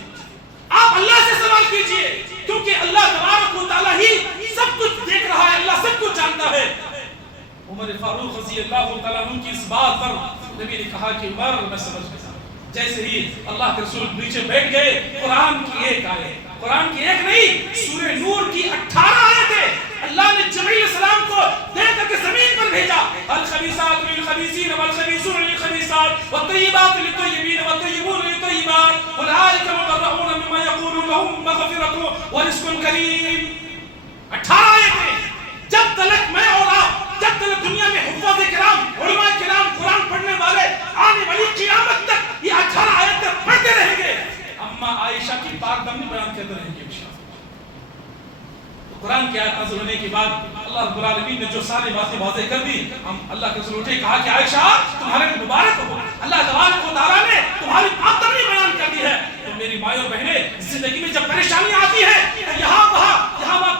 آپ اللہ سے سوال کیجئے، کیونکہ اللہ تبارک و تعالیٰ ہی سب کچھ دیکھ رہا ہے، اللہ سب کچھ جانتا ہے۔ عمر فاروق رضی اللہ تعالیٰ عنہ کی اس بات پر نبی نے کہا کہ عمر میں سمجھ گیا، جیسے ہی اللہ کے رسول نیچے بیٹھ گئے، قرآن کی ایک آیت، قرآن کی ایک نہیں، سورہ نور کی 18 آیتیں اللہ نے جبرائیل علیہ السلام کو دے کر کے زمین پر بھیجا۔ الخبیثات للخبیثین والخبیثون للخبیثات والطیبات للطیبین والطیبون للطیبات اولئک مبرؤون مما یقولون لهم مغفرۃ ورزق کریم۔ 18 آیتیں۔ جب تلک میں اور آپ، جب تلک دنیا میں حفاظ کرام، علماء کرام، قرآن پڑھنے والے آنے والی قیامت تک یہ 18 آیتیں پڑھتے رہیں گے، اما عائشہ کی پاک دامنی بیان کرتے رہیں گے انشاءاللہ۔ تو قرآن کی آیت نازل ہونے کے بعد اللہ رب العالمین نے جو ساری باتیں واضح کر دی، ہم اللہ کے رسول اٹھے کہا کہ عائشہ تمہارے لیے مبارک ہو، اللہ تبارک و تعالیٰ نے تمہاری پاک دامنی بیان کر دی ہے۔ تو میری مائیں اور بہنیں، زندگی میں جب پریشانی آتی ہے، یہاں وہاں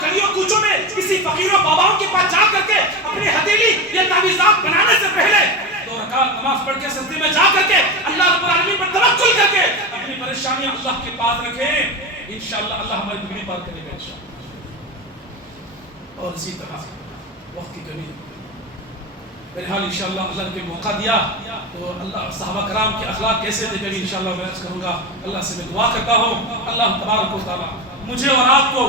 گلیوں کوچوں میں کسی فقیر و باباؤں کے پاس جا کر کے اپنی ہتھیلی یا تعویذات بنانے سے پہلے 2 رکعت نماز پڑھ کے سجدے میں جا کر کے اللہ رب العالمین پر توکل کر کے اپنی پریشانیاں اللہ کے پاس رکھیں، انشاءاللہ اللہ ہماری بگڑی پار کرے گا انشاءاللہ۔ اور اسی طرح وقت کی کمی بہرحال انشاءاللہ اللہ نے موقع دیا تو اللہ صحابہ کرام کے اخلاق کیسے تھے کبھی انشاءاللہ میں عرض کروں گا۔ اللہ سے میں دعا کرتا ہوں اللہ تبارک و تعالیٰ مجھے اور آپ کو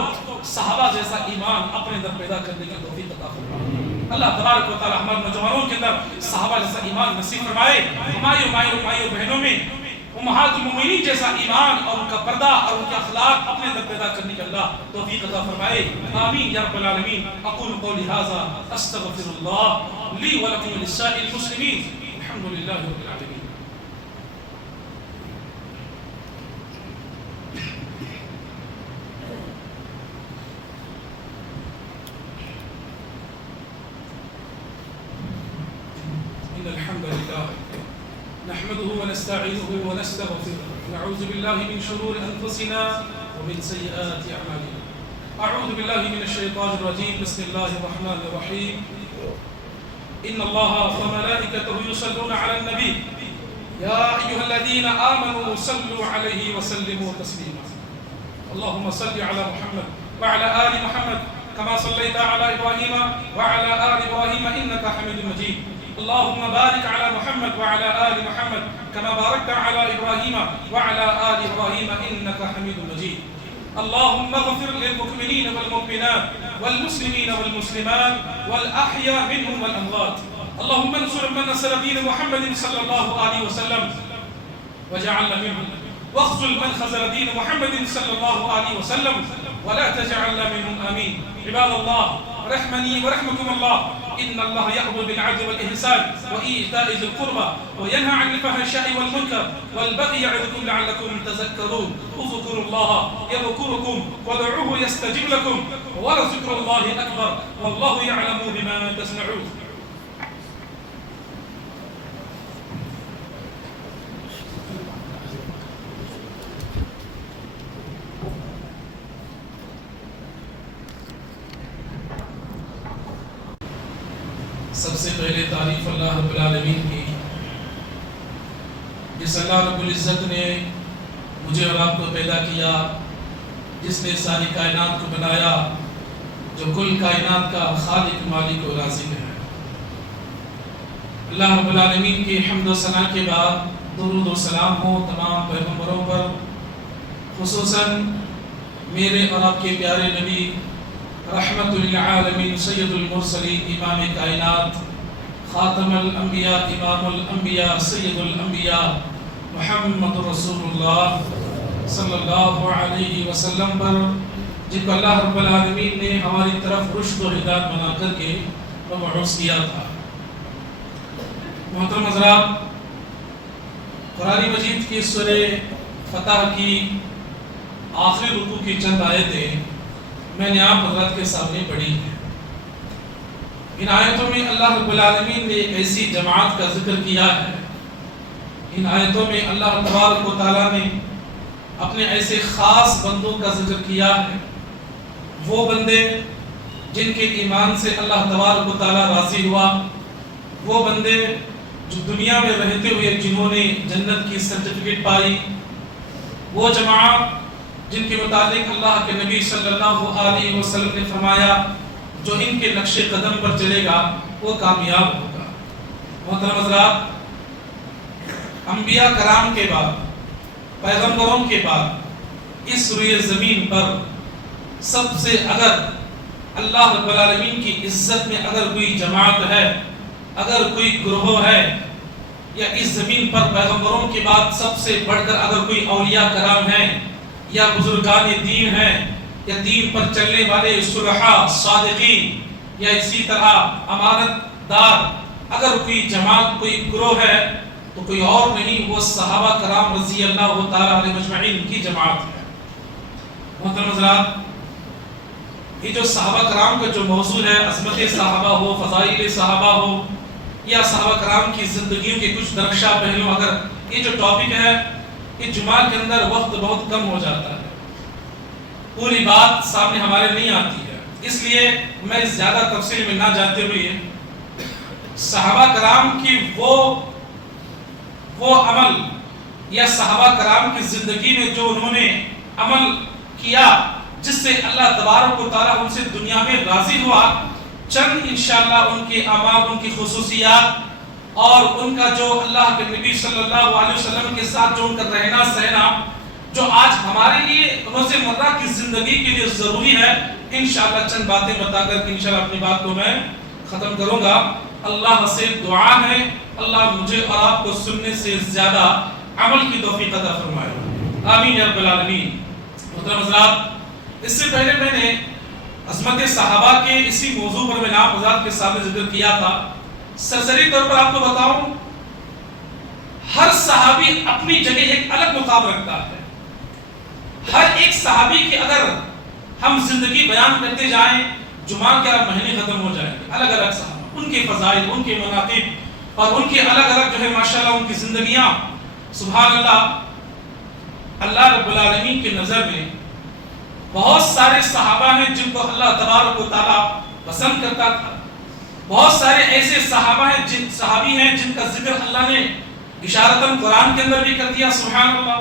صحابہ جیسا ایمان اپنے اندر پیدا کرنے کی توفیق عطا فرمائے۔ اللہ تبارک و تعالیٰ ہمارے نوجوانوں کے اندر صحابہ جیسا ایمان نصیب فرمائے، ہماری مائیں بہنوں میں امہات المؤمنین جیسا ایمان اور ان کا پردہ اور ان کے اخلاق اپنے اندر پیدا کرنے کی اللہ توفیق عطا فرمائے، آمین یا رب العالمین۔ اقول قولی ھذا استغفر اللہ لی ولکم ولسائر المسلمین، الحمد للہ رب العالمین۔ الحمد لله نحمده ونستعينه ونستغفره ونعوذ بالله من شرور أنفسنا ومن سيئات أعمالنا، أعوذ بالله من الشيطان الرجيم، بسم الله الرحمن الرحيم، إن الله وملائكته يصلون على النبي يا أيها الذين آمنوا صلوا عليه وسلموا تسليما، اللهم صل على محمد وعلى آل محمد كما صليت على إبراهيم وعلى آل إبراهيم إنك حميد مجيد، اللهم بارك على محمد وعلى آل محمد كما باركت على إبراهيم وعلى آل إبراهيم إنك حميد مجيد، اللهم اغفر للمؤمنين والمؤمنات والمسلمين والمسلمات والأحياء منهم والأموات، اللهم انصر من نصر دين محمد صلى الله عليه وسلم وجعلنا منهم، واخذل من خذل دين محمد صلى الله عليه وسلم ولا تجعلنا منهم، آمين۔ عباد الله رحمني ورحمكم الله، إن الله يأمر بالعدل والإحسان وإيتاء ذي القربى وينهى عن الفحشاء والمنكر والبغي يعظكم لعلكم تذكرون، اذكروا الله يذكركم وادعوه يستجب لكم ولذكر الله أكبر والله يعلم بما تصنعون۔ سب سے پہلے تعریف اللہ رب العالمین کی، جس اللہ رب العزت نے مجھے اور آپ کو پیدا کیا، جس نے ساری کائنات کو بنایا، جو کل کائنات کا خالق مالک و رازق ہے۔ اللہ رب العالمین کی حمد و ثنا کے بعد درود و سلام ہو تمام پیغمبروں پر، خصوصاً میرے اور آپ کے پیارے نبی رحمت للعالمین سید المرسلین امام کائنات خاتم الانبیاء امام الانبیاء سید الانبیاء محمد رسول اللہ صلی اللہ علیہ وسلم پر، جن کو اللہ رب العالمین نے ہماری طرف رشد و ہدایت بنا کر کے مبعوث کیا تھا۔ محترم حضرات، قرآن مجید کی سورہ فتح کی آخری رکوع کی چند آیتیں میں نے آپ حضرات کے سامنے پڑھی ہے۔ ان آیتوں میں اللہ رب العالمین نے ایک ایسی جماعت کا ذکر کیا ہے، ان آیتوں میں اللہ تبارک و تعالیٰ نے اپنے ایسے خاص بندوں کا ذکر کیا ہے، وہ بندے جن کے ایمان سے اللہ تبارک و تعالیٰ راضی ہوا، وہ بندے جو دنیا میں رہتے ہوئے جنہوں نے جنت کی سرٹیفکیٹ پائی، وہ جماعت جن کے متعلق اللہ کے نبی صلی اللہ علیہ وسلم نے فرمایا جو ان کے نقش قدم پر چلے گا وہ کامیاب ہوگا۔ محترم حضرات، انبیاء کرام کے بعد، پیغمبروں کے بعد اس روئے زمین پر سب سے اگر اللہ رب العالمین کی عزت میں اگر کوئی جماعت ہے، اگر کوئی گروہ ہے، یا اس زمین پر پیغمبروں کے بعد سب سے بڑھ کر اگر کوئی اولیاء کرام ہیں یا بزرگان دین ہیں یا دین پر چلنے والے صلحاء صادقین یا اسی طرح امانت دار، اگر کوئی جماعت کوئی گروہ ہے تو کوئی اور نہیں، وہ صحابہ کرام رضی اللہ تعالی علیہ مجمعین کی جماعت ہے۔ محترم حضرات، یہ جو صحابہ کرام کا جو موضوع ہے، عظمت صحابہ ہو، فضائل صحابہ ہو، یا صحابہ کرام کی زندگیوں کے کچھ درخشاں پہلو، اگر یہ جو ٹاپک ہے یہ جمعہ کے اندر وقت بہت کم ہو جاتا ہے، پوری بات سامنے ہمارے نہیں آتی ہے، اس لیے میں زیادہ تفصیل میں نہ جاتے ہوئے صحابہ کرام کی وہ عمل یا صحابہ کرام کی زندگی میں جو انہوں نے عمل کیا جس سے اللہ تبارک و تعالیٰ ان سے دنیا میں راضی ہوا، چند انشاءاللہ ان کے اعمال، ان کی خصوصیات اور ان کا جو اللہ کے نبی صلی اللہ علیہ وسلم کے ساتھ جو ان کا رہنا سہنا جو آج ہمارے لیے روزمرہ کی زندگی کے لیے ضروری ہے، انشاءاللہ چند باتیں بتا کر کے انشاءاللہ اپنی بات کو میں ختم کروں گا۔ اللہ سے دعا ہے اللہ مجھے اور آپ کو سننے سے زیادہ عمل کی توفیق عطا فرمائے، آمین یا رب العالمین۔ محترم حضرات، اس سے پہلے میں نے عظمت صحابہ کے اسی موضوع پر میں نے آپ حضرات کے سامنے ذکر کیا تھا۔ سرسری طور پر آپ کو بتاؤں، ہر صحابی اپنی جگہ ایک الگ مقام رکھتا ہے۔ ہر ایک صحابی کی اگر ہم زندگی بیان کرتے جائیں، جمعہ کے مہینے ختم ہو جائیں گے۔ الگ الگ صحابہ، ان کے فضائل، ان کے مناقب اور ان کے الگ الگ جو ہے ماشاءاللہ ان کی زندگیاں، سبحان اللہ۔ اللہ رب العالمین کی نظر میں بہت سارے صحابہ ہیں جن کو اللہ تبارک و تعالیٰ پسند کرتا تھا، بہت سارے ایسے صحابہ ہیں صحابی ہیں جن کا ذکر اللہ نے اشارتاً قرآن کے اندر بھی کر دیا، سبحان اللہ۔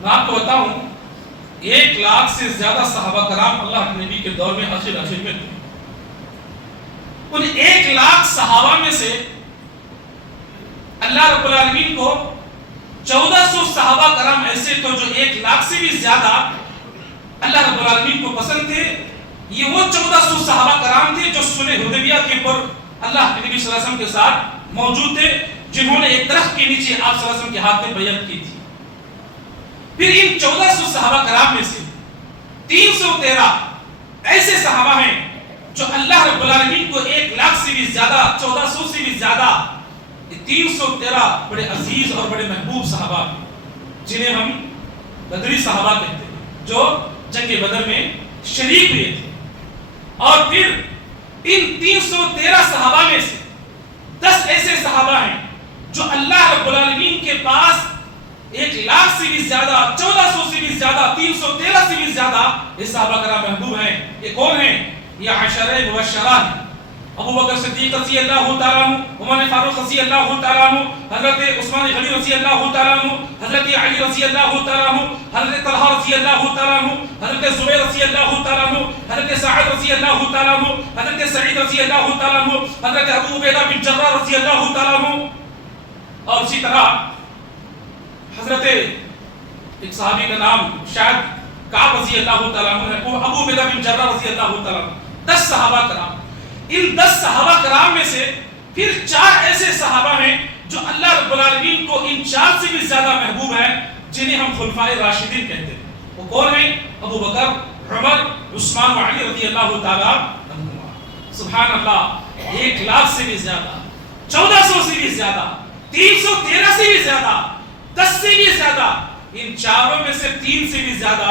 میں آپ کو بتاؤں، 1,00,000 سے زیادہ صحابہ کرام اللہ کے نبی کے دور میں آخر میں تھے۔ ان 1,00,000 صحابہ میں سے اللہ رب العالمین کو 1400 صحابہ کرام ایسے تو جو 1,00,000 سے بھی زیادہ اللہ رب العالمین کو پسند تھے۔ یہ وہ 1400 صحابہ کرام تھے جو صلح حدیبیہ کے پر اللہ کے نبی صلی اللہ علیہ وسلم کے ساتھ موجود تھے، جنہوں نے ایک درخت کے نیچے آپ صلی اللہ علیہ وسلم کے ہاتھ میں بیعت کی تھی۔ پھر ان 1400 صحابہ کرام میں سے 313 ایسے صحابہ ہیں جو اللہ رب العالمین کو 1,00,000 سے بھی زیادہ، 1400 سے بھی زیادہ، 313 بڑے عزیز اور بڑے محبوب صحابہ ہیں جنہیں ہم بدری صحابہ کہتے ہیں، جو جنگ بدر میں شریک ہوئے تھے۔ اور پھر ان 313 صحابہ میں سے 10 ایسے صحابہ ہیں جو اللہ رب العالمین کے پاس 1,00,000 سے بھی زیادہ، 1400 سے بھی زیادہ، 313 سے بھی زیادہ یہ صحابہ کرام محبوب ہیں۔ یہ کون ہیں؟ یہ عشرہ مبشرہ ہیں۔ ابو بکر صدیق رضی اللہ تعالیٰ عنہ، عمر فاروق رضی اللہ تعالیٰ عنہ، حضرت عثمان غنی رضی اللہ تعالیٰ عنہ، حضرت علی رضی اللہ تعالیٰ عنہ، حضرت طلحہ رضی اللہ تعالیٰ عنہ، حضرت زبیر رضی اللہ تعالیٰ عنہ، حضرت سعد رضی اللہ تعالیٰ عنہ، حضرت سعید رضی اللہ تعالیٰ عنہ، حضرت ابو عبیدہ بن جراح رضی اللہ تعالیٰ عنہ، اور اسی طرح حضرت ایک صحابی کا نام شاید کعب رضی اللہ تعالیٰ عنہ ہے، وہ ابو عبیدہ بن جراح رضی اللہ تعالیٰ عنہ۔ 10 صحابہ کرام، ان 10 صحابہ کرام میں سے پھر 4 ایسے صحابہ ہیں جو اللہ رب العالمین کو ان 4 سے بھی زیادہ محبوب ہیں، جنہیں ہم خلفائے راشدین کہتے ہیں۔ وہ کون ہیں؟ ابو بکر، عمر، عثمان و علی رضی اللہ تعالیٰ عنہ۔ سبحان اللہ، 1,00,000 سے بھی زیادہ، 1400 سے بھی زیادہ، 313 سے بھی زیادہ، 10 سے بھی زیادہ، ان چاروں میں سے 3 سے بھی زیادہ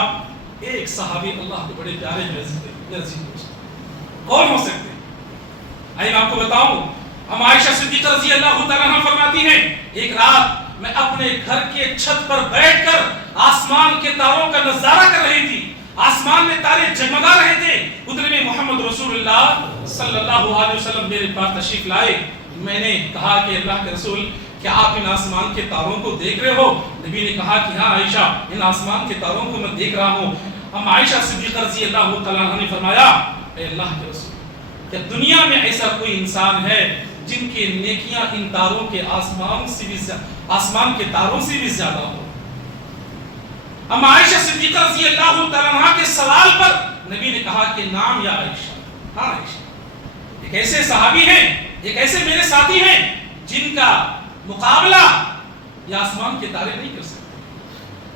ایک صحابی اللہ کے بڑے پیارے ہیں۔ کون ہو سکتے؟ آئیے میں آپ کو بتاؤں، ہم عائشہ صدیقہ رضی اللہ تعالیٰ عنہ فرماتی ہیں، ایک رات میں اپنے گھر کے چھت پر بیٹھ کر آسمان کے تاروں کا نظارہ کر رہی تھی۔ آسمان میں تارے جگمگا رہے تھے، اتنے میں محمد رسول اللہ صلی اللہ علیہ وسلم میرے پاس تشریف لائے۔ میں نے کہا کہ اللہ کے رسول، کیا آپ ان آسمان کے تاروں کو دیکھ رہے ہو؟ نبی نے کہا کہ ہاں عائشہ، ان آسمان کے تاروں کو میں دیکھ رہا ہوں۔ ہم عائشہ صدیقہ رضی اللہ تعالیٰ عنہ نے فرمایا، اے اللہ کے رسول، کہ دنیا میں ایسا کوئی انسان ہے جن کی نیکیاں ان تاروں کے آسمان کے تاروں سے بھی زیادہ ہو. اما عائشہ صدیقہ رضی اللہ تعالیٰ عنہ کے سوال پر نبی نے کہا کہ نام یا عائشہ. ہاں عائشہ ایک ایسے صحابی ہیں، ایک ایسے میرے ساتھی ہیں جن کا مقابلہ یہ آسمان کے تارے نہیں کر سکتے.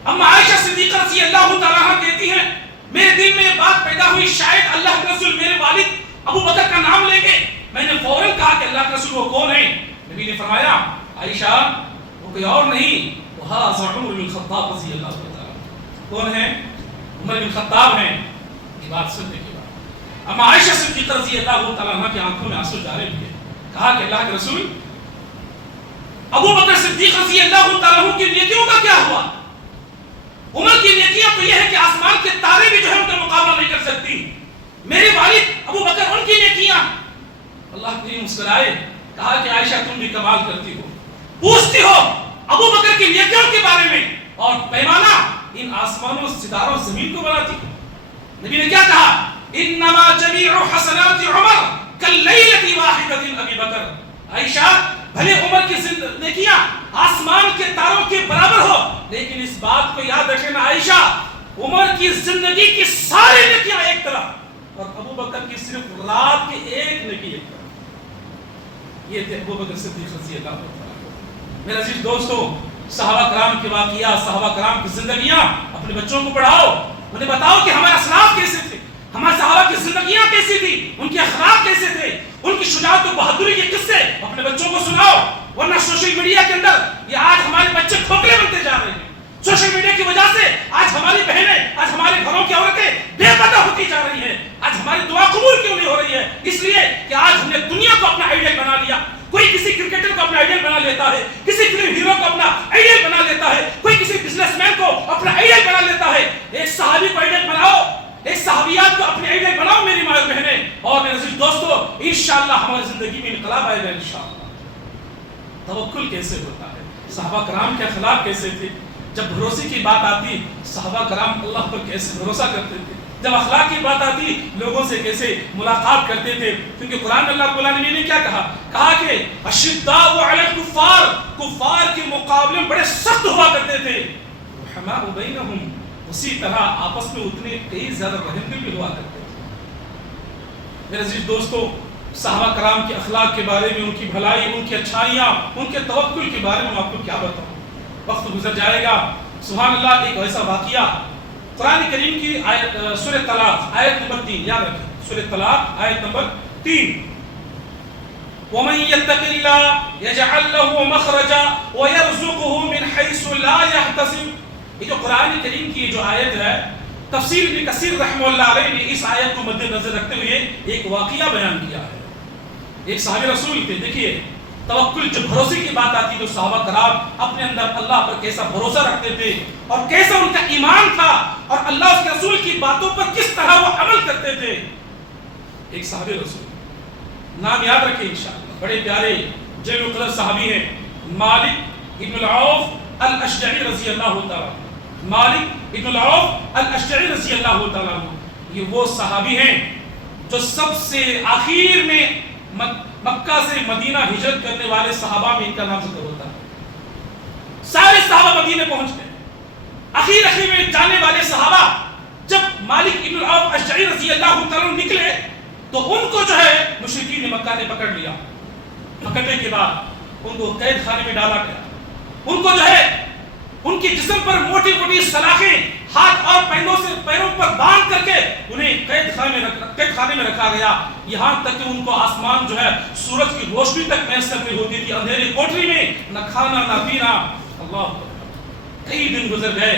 اما عائشہ صدیقہ رضی اللہ تعالیٰ عنہ کہتی ہیں میرے دل میں یہ بات پیدا ہوئی شاید اللہ کے رسول میرے والد ابو بکر کا نام لیں گے. میں نے فوراً کہا کہ اللہ کے رسول وہ کون ہیں؟ نبی نے فرمایا عائشہ وہ کوئی اور نہیں، وہ عمر بن الخطاب رضی اللہ تعالیٰ. کون ہیں؟ عمر بن الخطاب ہیں. یہ بات سننے کے بعد اما عائشہ صدیقہ رضی اللہ تعالیٰ عنہ کی آنکھوں میں آنسو جارے ہوئے. کہا کہ اللہ کے رسول ابو بکر صدیق رضی اللہ تعالیٰ عنہ کی نیکیوں کا کیا ہوا؟ عمر کی نیکیاں تو یہ ہے کہ آسمان کے تارے بھی جو ہے ان کا مقابلہ نہیں کر سکتی. میرے والد ابو بکر ان کی نیکیاں. اللہ کریم مسکرائے. کہا کہ عائشہ تم بھی کمال کرتی ہو، پوچھتی ہو ابو بکر کی نیکیوں کے بارے میں اور پیمانہ ان آسمانوں ستاروں زمین کو بناتی ہو. نبی نے کیا کہا؟ انما جمیع حسنات عمر کاللیلۃ واحدۃ ابی بکر. عائشہ بھلے عمر کی نیکیاں آسمان کے تاروں کے برابر ہو، لیکن اس بات کو یاد رکھنا عائشہ عمر کی زندگی کی ساری نیکیاں ایک طرف اور ابو بکر کی صرف رات کی ایک نیکی ایک طرف. یہ تھے ابو بکر صدیق رضی اللہ عنہ. میرے عزیز دوستو، صحابہ کرام کے واقعات، صحابہ کرام کی زندگیاں اپنے بچوں کو پڑھاؤ، انہیں بتاؤ کہ ہمارے اسلاف کیسے تھے، ہمارے صحابہ کی زندگیاں کیسی تھی، ان کے اخلاق کیسے تھے، ان کی شجاعت و بہادری کے قصے اپنے بچوں کو سناؤ. ورنہ سوشل میڈیا کے اندر یہ آج ہمارے بچے کھوکھلے بنتے جا رہے ہیں. سوشل میڈیا کی وجہ سے آج ہماری بہنیں، آج ہمارے گھروں کی عورتیں بے پردہ ہوتی جا رہی ہیں. آج ہماری دعا قبول کیوں نہیں ہو رہی ہے؟ اس لیے کہ آج ہم نے دنیا کو اپنا آئیڈیل بنا لیا. کوئی کسی کرکٹر کو اپنا آئیڈیل بنا لیتا ہے، کسی فلم ہیرو کو اپنا آئیڈیل بنا لیتا ہے، کوئی کسی بزنس مین کو اپنا آئیڈیل بنا لیتا ہے. ایک صحابی کو آئیڈیل بناؤ، ایک صحابیات کو اپنے آئیڈیل بناؤ میری ماں بہنیں. اور میرے عزیز دوستو، انشاءاللہ ہماری زندگی میں انقلاب آئے گا انشاءاللہ. توکل کیسے ہوتا ہے، صحابہ کرام کے اخلاق کیسے تھے. جب بھروسے کی بات آتی صحابہ کرام اللہ پر کیسے بھروسہ کرتے تھے. جب اخلاق کی بات آتی لوگوں سے کیسے ملاقات کرتے تھے. کیونکہ قرآن میں اللہ رب العالمین نے کیا کہا؟ کہا کہ اشداء علی الکفار، کفار کے مقابلے میں بڑے سخت ہوا کرتے تھے. رحماء بینہم، اسی طرح آپس میں اتنے کئی زیادہ رحم دل بھی ہوا کرتے تھے. میرے عزیز دوستو، صحابہ کرام کے اخلاق کے بارے میں، ان کی بھلائی، ان کی اچھائیاں، ان کے توکل کے بارے میں میں آپ کو کیا بتاؤں. وقت گزر جائے گا. سبحان اللہ، ایک ایسا واقعہ قرآن کریم کی سورہ طلاق آیت نمبر 3 یاد رکھیں. سورہ طلاق آیت نمبر 3 وَمَن يَتَّقِ اللَّهَ يَجْعَل لَّهُ مَخْرَجًا وَيَرْزُقْهُ مِنْ حَيْثُ لَا يَحْتَسِبُ. یہ جو قرآن کریم کی جو آیت ہے، تفسیر ابن کثیر رحمہ اللہ علیہ نے اس آیت کو مد نظر رکھتے ہوئے ایک واقعہ بیان کیا ہے. ایک صحابی رسول تھے. دیکھیے توکل، جو بھروسے کی بات آتی تو صحابہ کرام اپنے اندر اللہ پر کیسا بھروسہ رکھتے تھے اور کیسا ان کا ایمان تھا اور اللہ اس کے رسول کی باتوں پر کس طرح وہ عمل کرتے تھے. ایک صحابی رسول، نام یاد رکھیں انشاءاللہ، بڑے پیارے جلیل القدر صحابی ہیں، مالک ابن العوف الاشجعی رضی اللہ تعالیٰ. مالک ابن العوف الاشجعی رضی اللہ تعالیٰ. یہ وہ صحابی ہیں جو سب سے آخر میں مکہ سے مدینہ ہجرت کرنے والے صحابہ میں ان کا نام ذکر ہوتا ہے. سارے صحابہ مدینہ پہنچ گئے. اخیر میں جانے والے صحابہ جب مالک ابن العوف اشجعی رضی اللہ تعالیٰ نکلے تو ان کو جو ہے مشرکین مکہ نے پکڑ لیا. پکڑنے کے بعد ان کو قید خانے میں ڈالا گیا. ان کو جو ہے ان کے جسم پر موٹی موٹی سلاخیں ہاتھ اور پیروں پر باندھ کر کے انہیں قید خانے میں رکھا گیا. یہاں تک کہ ان کو آسمان جو ہے سورج کی روشنی تک میسر نہیں ہوتی تھی. اندھیری کوٹری میں نہ کھانا نہ پینا. اللہ، کئی دن گزر گئے.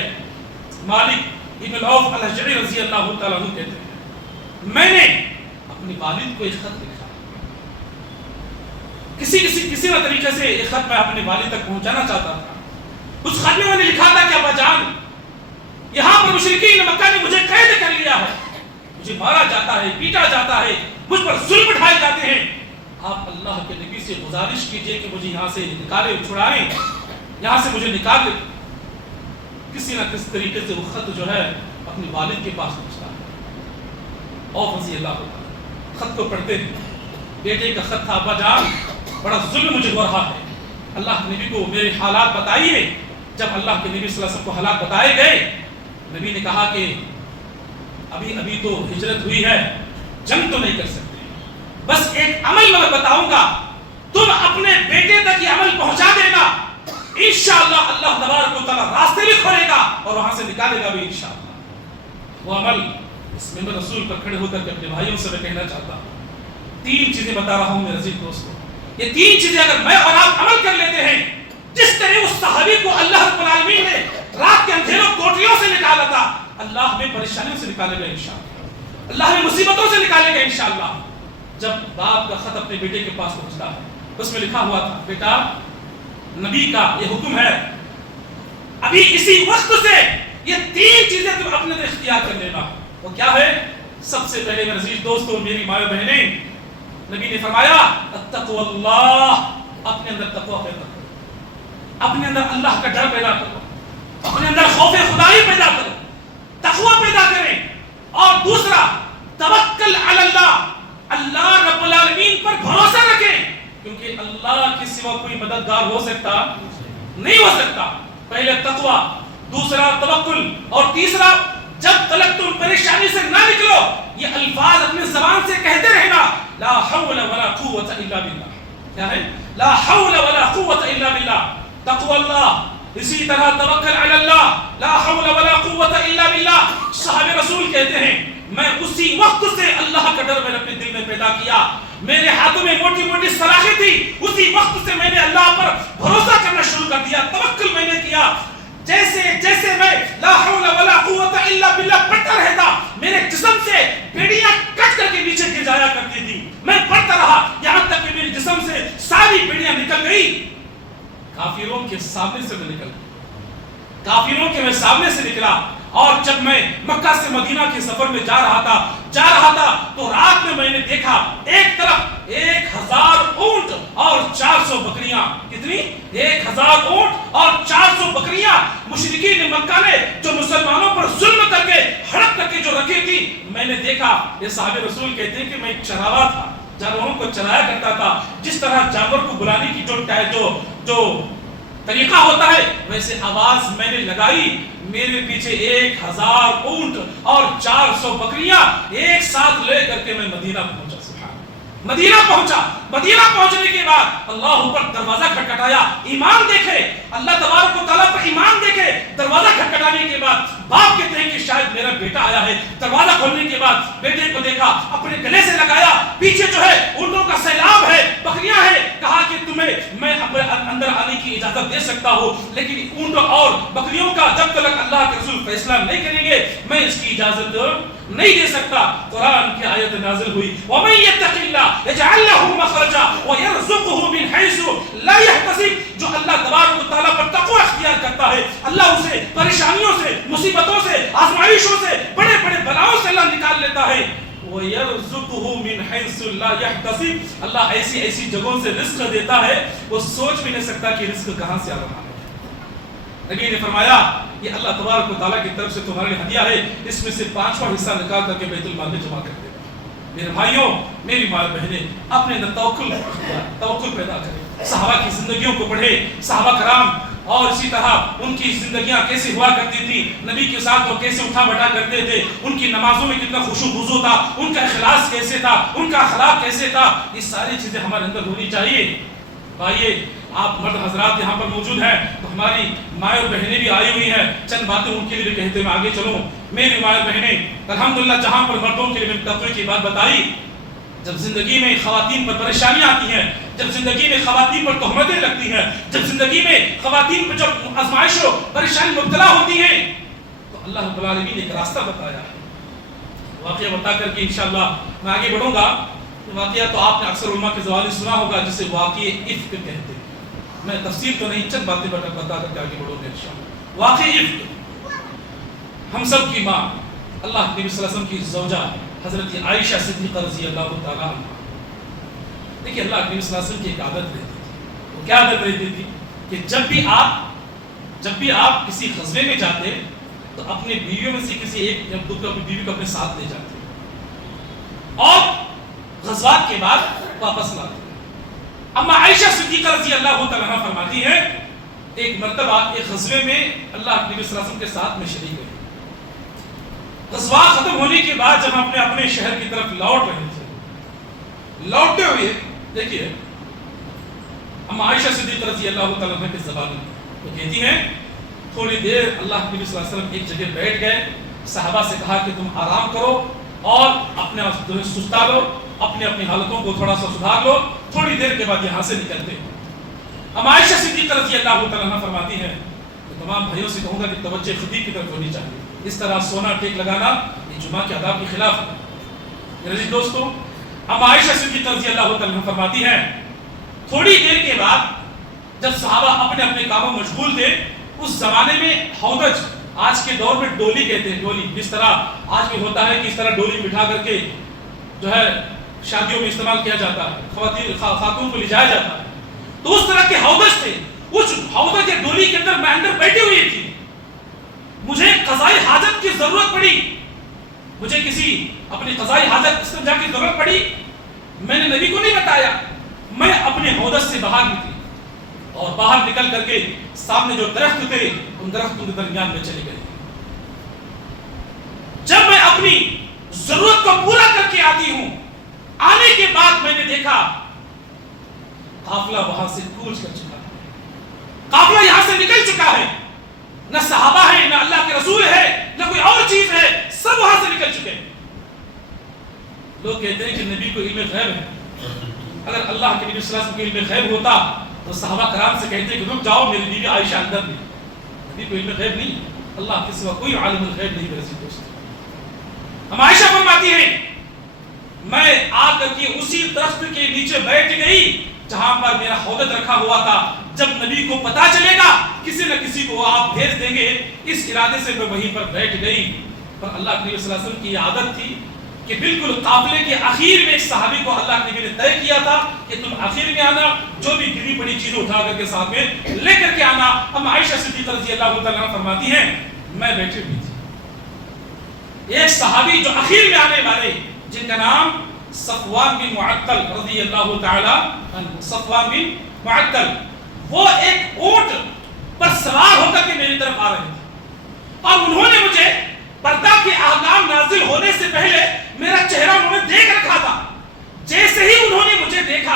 مالک ابن العوف الاشجعی رضی اللہ تعالیٰ عنہ کہتے ہیں میں نے اپنے والد کو ایک خط لکھا. کسی نہ طریقے سے ایک خط میں اپنے والد تک پہنچانا چاہتا تھا. اس خط میں نے لکھا تھا کہ ابا جان، یہاں پر مشرکین مکہ نے مجھے قید کر لیا ہے، مجھے مارا جاتا ہے، پیٹا جاتا ہے، مجھ پر ظلم اٹھائے جاتے ہیں. آپ اللہ کے نبی سے گزارش کیجئے کہ مجھے یہاں سے نکالے، چھڑائیں، یہاں سے مجھے نکال لیں. کسی نہ کسی طریقے سے وہ خط جو ہے اپنے والد کے پاس پہنچتا ہے. اور رضی اللہ عنہ خط کو پڑھتے ہیں. بیٹے کا خط تھا، ابا جان بڑا ظلم مجھے ہو رہا ہے. اللہ کے نبی کو میرے حالات بتائیے. جب اللہ کے نبی صلی اللہ علیہ وسلم کو حالات بتائے گئے, نبی نے کہا کہ ابھی تو ہجرت ہوئی ہے, جنگ تو نہیں کر سکتے, بس ایک عمل میں بتاؤں گا, تم اپنے بیٹے تک یہ عمل پہنچا دے گا, انشاءاللہ اللہ تبارک و تعالیٰ راستے بھی کھولے گا اور وہاں سے نکالے گا بھی انشاءاللہ. وہ عمل اس ممبر رسول پر کھڑے ہو کر کے اپنے بھائیوں سے میں کہنا چاہتا ہوں, 3 چیزیں بتا رہا ہوں میرے عزیز دوستوں. یہ 3 چیزیں اگر میں اور آپ عمل کر لیتے ہیں, جس طرح اس صحابی کو اللہ رب العالمین نے رات کے اندھیروں کوٹریوں سے نکالا تھا, اللہ ہمیں پریشانیوں سے نکالے گا انشاءاللہ, اللہ ہمیں مصیبتوں سے نکالے گا انشاءاللہ. جب باپ کا خط اپنے بیٹے کے پاس پہنچتا ہے, اس میں لکھا ہوا تھا, بیٹا نبی کا یہ حکم ہے, ابھی اسی وقت سے یہ 3 چیزیں تم اپنے اندر اختیار کر لینا. وہ کیا ہے؟ سب سے پہلے میرے عزیز دوستوں, میری مائیں بہنیں, نبی نے فرمایا اتقوا اللہ, اپنے اندر تقوی پیدا کرو, اپنے اندر اللہ کا ڈر پیدا کرو, اپنے اندر خوف خدائی پیدا کرو, تقوی پیدا کریں. اور دوسرا توکل علی اللہ, اللہ رب العالمین پر بھروسہ رکھیں, کیونکہ اللہ کے سوا کوئی مددگار ہو سکتا نہیں ہو سکتا. پہلے تقوی, دوسرا توکل, اور تیسرا جب تک تم پریشانی سے نہ نکلو یہ الفاظ اپنے زبان سے کہتے رہنا, لا حول ولا قوت الا باللہ. کیا ہے؟ لا حول ولا قوت الا باللہ. تقوی اللہ, اسی طرح توکل علی اللہ, لا حول ولا قوت الا باللہ. صحابہ رسول کہتے ہیں میں اسی وقت سے اللہ کا ڈر میں نے اپنے دل میں پیدا کیا, میرے ہاتھوں میں موٹی موٹی سلاخیں تھی, اسی وقت سے میں نے اللہ پر بھروسہ کرنا شروع کر دیا, توکل میں نے کیا. جیسے جیسے میں لا حول ولا قوت الا باللہ پڑھتا رہتا, میرے جسم سے بیڑیاں کٹ کر کے نیچے گر جایا کرتی تھی. میں پڑھتا رہا یہاں تک کہ میرے جسم سے ساری بیڑیاں نکل گئی. کافروں کے سامنے سے میں نکل گیا, کافروں کے میں سامنے سے نکلا. اور جب میں مکہ سے مدینہ کے سفر میں جا رہا تھا تو رات میں نے دیکھا ایک طرف 1000 اونٹ اور 400 بکریاں. کتنی؟ 1000 اونٹ اور 400 بکریاں مشرکین مکہ نے جو مسلمانوں پر ظلم کر کے ہڑپ کر کے جو رکھی تھی, میں نے دیکھا. یہ صحابہ رسول کہتے ہیں کہ میں ایک چراوا تھا, جانوروں کو چرایا کرتا تھا. جس طرح جانور کو بلانے کی جو طریقہ ہوتا ہے ویسے آواز میں نے لگائی. میرے پیچھے 1000 اونٹ اور 400 بکریاں ایک ساتھ لے کر کے میں مدینہ پہنچا. مدینہ پہنچنے کے بعد اللہ اوپر دروازہ کھٹکھٹایا. ایمان دیکھے, اللہ تبارک و تعالیٰ پر ایمان دیکھے. دروازہ کھٹکھٹانے کے بعد باپ کہتے ہیں کہ شاید میرا بیٹا آیا ہے. دروازہ کھولنے کے بعد بیٹے کو دیکھا, اپنے گلے سے لگایا. پیچھے جو ہے اونٹوں کا سیلاب ہے, بکریاں ہیں. کہا کہ تمہیں میں اندر آنے کی اجازت دے سکتا ہوں, لیکن اونٹوں اور بکریوں کا جب تک اللہ کے رسول فیصلہ نہیں کریں گے میں اس کی اجازت نہیں دے سکتا. قرآن کی آیت نازل ہوئی, وَمَن يَتَّقِ اللَّهَ يَجْعَل لَّهُ مَخْرَجًا وَيَرْزُقْهُ مِنْ حَيْثُ لَا يَحْتَسِبُ. جو اللہ تبارک و تعالیٰ پر تقوی اختیار کرتا ہے, اللہ اسے پریشانیوں سے, مصیبتوں سے, آزمائشوں سے, بڑے بڑے بلاؤں سے اللہ نکال لیتا ہے. وَيَرْزُقْهُ مِنْ حَيْثُ لَا يَحْتَسِبُ. اللہ ایسی جگہوں سے رزق دیتا ہے وہ سوچ بھی نہیں سکتا کہ رزق کہاں سے آ رہا ہے. نبی نے فرمایا یہ اللہ تبارک و تعالیٰ کی طرف سے تمہارے لیے ہدیہ ہے, اس میں سے 5واں حصہ نکال کر کے بیت المال میں جمع کر دے. میرے بھائیوں, میری ماں بہنیں, اپنے اندر توکل پیدا کریں. صحابہ کی زندگیوں کو پڑھیں, صحابہ کرام, اور اسی طرح ان کی زندگیاں کیسے ہوا کرتی تھی, نبی کے ساتھ وہ کیسے اٹھا بٹا کرتے تھے, ان کی نمازوں میں کتنا خشوع و خضوع تھا, ان کا اخلاص کیسے تھا, ان کا اخلاق کیسے تھا. یہ ساری چیزیں ہمارے اندر ہونی چاہیے. بھائیے, آپ مرد حضرات یہاں پر موجود ہیں تو ہماری مائیں اور بہنیں بھی آئی ہوئی ہیں, چند باتیں ان کے لیے بھی کہتے میں آگے چلوں. میری مائیں اور بہنیں, الحمدللہ جہاں پر مردوں کے لیے میں تقوی کی بات بتائی, جب زندگی میں خواتین پر پریشانیاں آتی ہیں, جب زندگی میں خواتین پر تہمتیں لگتی ہیں, جب زندگی میں خواتین پر جب آزمائش و پریشانی مبتلا ہوتی ہیں, تو اللہ رب العالمین نے ایک راستہ بتایا ہے. واقعہ بتا کر کے انشاءاللہ میں آگے بڑھوں گا. واقعہ تو آپ نے اکثر علماء کے زبان سنا ہوگا جسے واقعہ افک کہتے ہیں. میں تفسیر تو نہیں, چند باتیں بتا کر کے آگے بڑھوں گے انشاءاللہ. واقعہ افک, ہم سب کی ماں اللہ کے نبی صلی اللہ علیہ وسلم کی زوجہ حضرت عائشہ صدیقہ رضی اللہ تعالیٰ عنہ. دیکھیے اللہ کے نبی صلی اللہ علیہ وسلم کی ایک عادت رہتی تھی. وہ کیا عادت رہتی تھی کہ جب بھی آپ کسی غزوے میں جاتے تو اپنے بیویوں میں سے کسی ایک یا دو کو اپنی بیوی کو اپنے ساتھ لے جاتے اور غزوات کے بعد واپس لاتے. اما عائشہ صدیقہ رضی اللہ تعالیٰ عنہ فرماتی ہیں ایک مرتبہ ایک غزوے میں اللہ نبی صلی اللہ علیہ وسلم کے ساتھ میں شریک ہوئے. غزوہ ختم ہونے کے بعد جب ہم اپنے شہر کی طرف لوٹ رہے تھے، لوٹتے ہوئے دیکھیے اما عائشہ صدیقہ رضی اللہ تعالیٰ عنہ کی زبان میں وہ کہتی ہیں تھوڑی دیر اللہ نبی صلی اللہ علیہ وسلم ایک جگہ بیٹھ گئے، صحابہ سے کہا کہ تم آرام کرو اور اپنے سستا لو، اپنی اپنی حالتوں کو تھوڑا سا سدھار لو، تھوڑی دیر کے بعد یہاں سے نکلتے. اب عائشہ صدیقہ رضی اللہ تعالیٰ عنہ فرماتی ہے کہ تمام بھائیوں سے کہوں گا کہ توجہ خطیب کی طرف ہونی چاہیے. اس طرح سونا ٹیک لگانا یہ جمعہ کے آداب کے خلاف ہے. میرے عزیز دوستو، اب عائشہ صدیقہ رضی اللہ تعالیٰ عنہ فرماتی ہے تھوڑی دیر کے بعد جب صحابہ اپنے اپنے کاموں میں مشغول تھے، اس زمانے میں ہودج، آج کے دور میں ڈولی کہتے ہیں، ڈولی جس طرح آج بھی ہوتا ہے کہ اس طرح ڈولی بٹھا کر کے جو ہے شادیوں میں استعمال کیا جاتا ہے، خاتون کو لے جایا جاتا ہے، تو اس طرح کے ہودج تھے. اس ہودج یا ڈولی کے اندر میں اندر بیٹھی ہوئی تھی. مجھے قضائی حاجت کی ضرورت پڑی، مجھے کسی اپنی قضائی حاجت استنجا کی ضرورت پڑی. میں نے نبی کو نہیں بتایا، میں اپنے ہودج سے باہر نکلی اور باہر نکل کر کے سامنے جو درخت تھے ان درختوں کے درمیان میں چلی گئی. جب میں اپنی ضرورت کو پورا کر کے آتی ہوں، آنے کے بعد میں نے دیکھا قافلہ وہاں سے کوچ کر چکا ہے، قافلہ یہاں سے نکل چکا ہے. نہ صحابہ ہے، نہ اللہ کے رسول ہے، نہ کوئی اور چیز ہے، سب وہاں سے نکل چکے ہیں. لوگ کہتے ہیں کہ نبی کو علم غیب ہے. اگر اللہ کے نبی صلی اللہ علیہ وسلم کو علم غیب ہوتا تو صحابہ کرام سے کہتے ہیں کہ رک جاؤ، میری بیوی عائشہ اندر نہیں. نبی کو علم غیب نہیں، اللہ کے سوا کوئی عالم الغیب نہیں. میرے عزیز دوست، ہم عائشہ فرماتی ہیں میں آ کر کے اسی درخت کے نیچے بیٹھ گئی جہاں پر میرا ہودج رکھا ہوا تھا. جب نبی کو پتا چلے گا کسی نہ کسی کو آپ بھیج دیں گے، اس ارادے سے میں وہیں پر بیٹھ گئی. پر اللہ کے نبی صلی اللہ علیہ وسلم کی یہ عادت تھی کہ بالکل قافلے کے آخر میں ایک صحابی کو اللہ کے نبی نے طے کیا تھا کہ تم آخر میں آنا، جو بھی گری پڑی چیزیں اٹھا کر کے ساتھ میں لے کر کے آنا. ہم عائشہ صدیقہ رضی اللہ تعالیٰ عنہ فرماتی ہیں میں بیٹھی ہوئی تھی. ایک صحابی جو آخر میں آنے والے جن کا نام صفوان بن معطل رضی اللہ تعالیٰ عنہ، صفوان بن معطل، وہ ایک اونٹ پر سوار ہو کر کے میری طرف آ رہے تھے اور انہوں نے مجھے پردہ کے احکام نازل ہونے سے پہلے میرا چہرہ انہوں نے دیکھ رکھا تھا. جیسے ہی انہوں نے مجھے دیکھا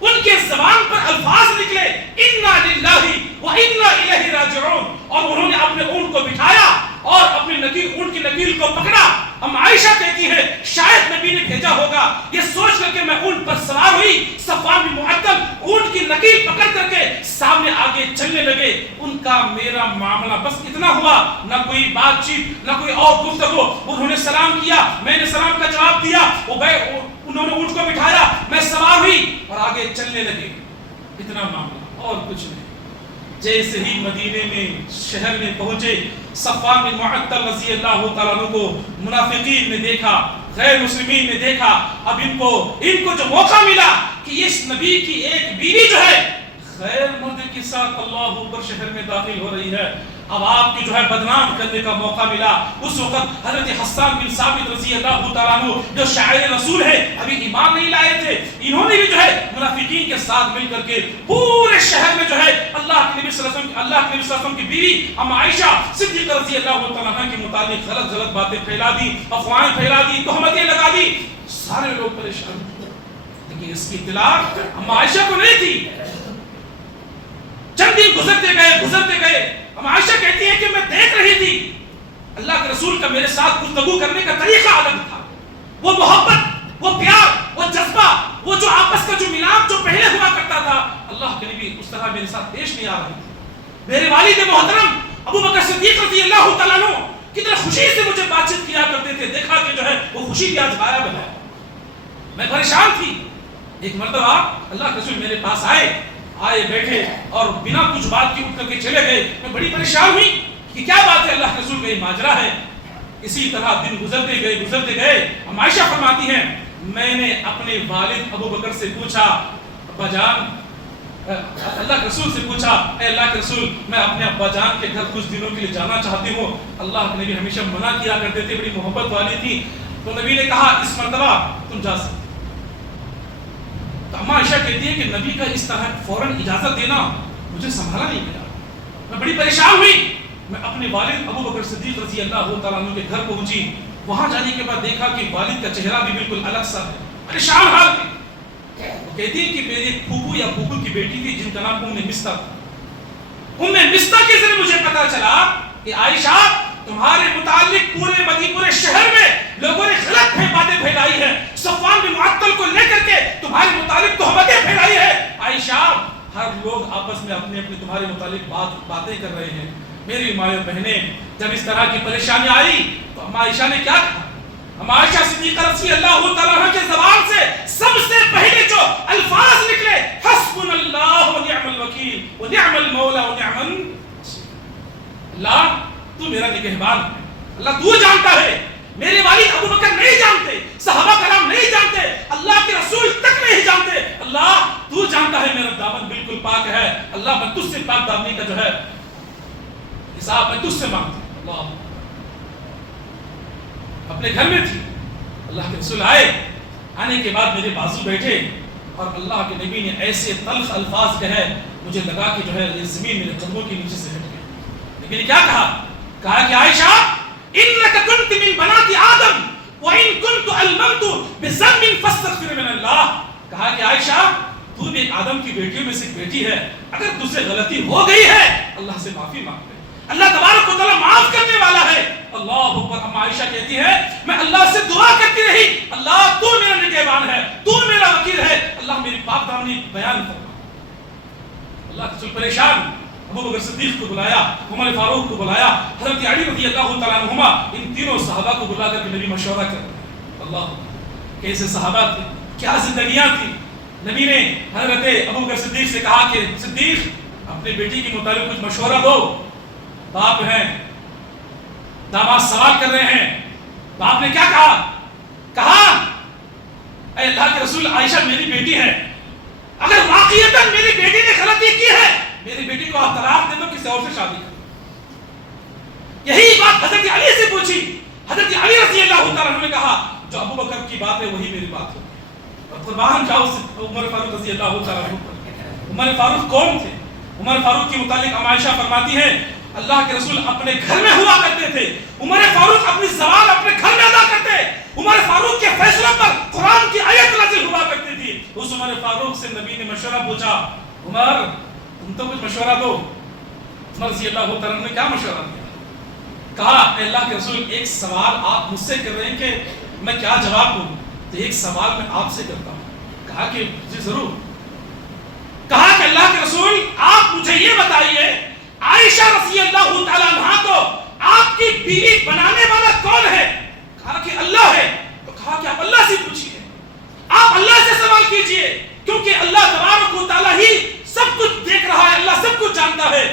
ان کے زبان پر الفاظ نکلے انا للہ و انا الیہ راجعون، اور انہوں نے اپنے اونٹ کو بٹھایا اور اپنے اونٹ کی نکیل کو پکڑا. ہم عائشہ کہتی ہے شاید نبی نے بھیجا ہوگا یہ سوچ کر کے میں اونٹ پر سوار ہوئی. صفوان بن معطل اونٹ کی نکیل پکڑ کر کے سامنے آگے چلنے لگے. ان کا میرا معاملہ بس اتنا ہوا، نہ کوئی بات چیت، نہ کوئی اور گفتگو. انہوں نے سلام کیا، میں نے سلام کا جواب دیا، انہوں نے اونٹ کو بٹھایا، میں سوار ہوئی اور آگے چلنے لگے. اتنا معاملہ اور کچھ نہیں. جیسے ہی مدینے میں شہر میں پہنچے، صفوان بن معطل رضی اللہ تعالیٰ عنہ کو منافقین نے دیکھا، غیر مسلمین نے دیکھا. اب ان کو جو موقع ملا کہ اس نبی کی ایک بیوی جو ہے غیر مرد کے ساتھ اللہ اکبر شہر میں داخل ہو رہی ہے، اب آپ کی جو ہے بدنام کرنے کا موقع ملا. اس وقت حضرت حسان بن ثابت رضی اللہ تعالیٰ عنہ جو شاعر رسول ہے، ابھی ایمان نہیں لائے تھے، انہوں نے بھی جو ہے منافقین کے ساتھ مل کر کے پورے شہر میں جو ہے اللہ کے نبی صلی اللہ علیہ وسلم کی بیوی ام عائشہ صدیقہ رضی اللہ تعالیٰ عنہ کے متعلق غلط باتیں پھیلا دی، افواہیں پھیلا دی، تہمتیں لگا دی. سارے لوگ پریشان تھے، لیکن اس کی اطلاع ام عائشہ کو نہیں تھی. چند دن گزرتے گئے. ہم عائشہ کہتی ہیں کہ میں دیکھ رہی تھی اللہ کے رسول کا میرے ساتھ گفتگو کرنے کا طریقہ الگ تھا. وہ محبت، وہ پیار، وہ جذبہ، وہ جو آپس کا جو ملاپ جو پہلے ہوا کرتا تھا، اللہ کے نبی اس طرح میرے ساتھ پیش نہیں آ رہی تھی. میرے والد محترم ابو بکر صدیق رضی اللہ تعالیٰ عنہ کتنے خوشی سے مجھے بات چیت کیا کرتے تھے. دیکھا کہ جو ہے وہ خوشی بھی آج غائب ہے. میں پریشان تھی. ایک مرتبہ اللہ کے رسول میرے پاس آئے بیٹھے اور بنا کچھ بات کی اٹھ کر کے چلے گئے. میں بڑی پریشان ہوئی کہ کیا بات ہے، اللہ کے رسول کا یہ ماجرا ہے. اسی طرح دن گزرتے گئے. ہم عائشہ فرماتی ہیں میں نے اپنے والد ابو بکر سے پوچھا، ابا جان، اللہ کے رسول سے پوچھا، اے اللہ کے رسول میں اپنے ابا جان کے گھر کچھ دنوں کے لیے جانا چاہتی ہوں. اللہ کے نبی ہمیشہ منع کیا کرتے تھے، بڑی محبت والی تھی. تو نبی نے کہا اس مرتبہ تم جا سکتے. تو اما عائشہ کہتی ہے کہ نبی کا اس طرح فوراً اجازت دینا مجھے سنبھالا نہیں گیا، میں بڑی پریشان ہوئی. میں اپنے والد ابو بکر صدیق رضی اللہ تعالیٰ عنہ کے گھر پہنچی. وہاں جانے کے بعد دیکھا کہ والد کا چہرہ بھی بالکل الگ سا ہے، پریشان حال میں. وہ کہتی ہے کہ میری پھوپھو یا پھوپھو کی بیٹی تھی جن کا نام ام مستہ تھا. ام مستہ کے ذریعے مجھے پتا چلا کہ عائشہ تمہارے متعلق پورے شہر میں لوگوں نے غلط باتیں پھیلائی ہیں، صفوان بن معطل کو لے کر کے تمہارے متعلق تہمتیں پھیلائی ہیں. عائشہ ہر لوگ آپس میں اپنے تمہارے متعلق باتیں کر رہے ہیں. میری ماں اور بہنیں، جب اس طرح کی پریشانی آئی تو اما عائشہ نے کیا کہا؟ اما عائشہ صدیقہ رضی اللہ تعالیٰ عنہ کے زبان سے سب سے پہلے جو الفاظ نکلے، حسبنا اللہ ونعم الوکیل ونعم المولا ونعم النصیر. اللہ تو میرا نگہبان ہے، اللہ تو جانتا ہے. میرے والد ابو بکر نہیں جانتے، صحابہ کرام نہیں جانتے، اللہ کے رسول تک نہیں جانتے. اللہ تو جانتا ہے میرا دامن بالکل پاک ہے. اللہ میں تجھ سے پاک دامنی کا جو ہے حساب میں تجھ سے مانگتا ہوں. اللہ اپنے گھر میں تھی، اللہ کے رسول آنے کے بعد میرے بازو بیٹھے اور اللہ کے نبی نے ایسے تلخ الفاظ کہے، مجھے لگا کہ جو ہے یہ زمین میرے قدموں کے نیچے سے ہٹ گئی. نبی نے کیا کہا کہ عائشہ انک کنت من بنات آدم وان کنت الممت بذنب فاستغفر من اللہ. کہا کہ عائشہ تو بھی ایک آدم کی بیٹیوں میں سے ایک بیٹی ہے، اگر تجھ سے غلطی ہو گئی ہے اللہ سے معافی مانگ لے، اللہ تبارک و تعالیٰ معاف کرنے والا ہے. اللہ اکبر. اما عائشہ کہتی ہے میں اللہ سے دعا کرتی رہی، اللہ تو میرا نگہبان ہے، تو میرا وکیل ہے، اللہ میری پاک دامنی بیان فرما. اللہ کے رسول پریشان ابو بکر صدیق کو بلایا، عمر فاروق کو بلایا، حضرت علی رضی اللہ تعالیٰ عنہما، ان تینوں صحابہ کو بلا کر کے نبی مشورہ کر رہے ہیں. اللہ کیسے صحابہ تھے، کیا زندگیاں تھی. نبی نے حضرت ابو بکر صدیق سے کہا کہ صدیق اپنے بیٹی کے متعلق کچھ مشورہ دو. باپ ہیں، داماد سوال کر رہے ہیں. باپ نے کیا کہا اے اللہ کے رسول عائشہ میری بیٹی ہے، اگر واقعیتاً میری بیٹی نے غلطی کی ہے میری بیٹی کو آپ طلاق دے دو، کسی اور سے شادی کرو. یہی بات حضرت علی سے پوچھی. حضرت علی رضی اللہ تعالیٰ عنہ نے کہا جو ابو بکر کی بات ہے وہی میری بات ہے. اور قربان جاؤ عمر فاروق رضی اللہ تعالیٰ عنہ. عمر فاروق کون تھے؟ عمر فاروق کے متعلق اما عائشہ فرماتی ہے اللہ کے رسول اپنے گھر میں ہوا کرتے تھے. عمر فاروق اپنی زبان اپنے گھر میں ادا کرتے. عمر فاروق کے فیصلہ پر قرآن کی آیت نازل ہوا کرتی تھی. اس عمر فاروق سے نبی نے مشورہ پوچھا، عمر تم تو کچھ مشورہ دو. عمر رضی اللہ تعالیٰ نے کیا مشورہ دیا؟ کہا اے اللہ کے رسول ایک سوال آپ مجھ سے کر رہے ہیں کہ میں کیا جواب دوں، تو ایک سوال میں آپ سے کرتا ہوں. کہا کہ جی ضرور. کہا کہ اللہ کے رسول آپ مجھے یہ بتائیے عائشہ رضی اللہ تعالیٰ عنہا کو آپ کی بیوی بنانے والا کون ہے؟ کہا کہ اللہ ہے. تو کہا کہ آپ اللہ سے پوچھیے، آپ اللہ سے سوال کیجئے، کیونکہ اللہ تبارک و تعالیٰ ہی سب کچھ دیکھ رہا ہے، اللہ سب کچھ جانتا ہے.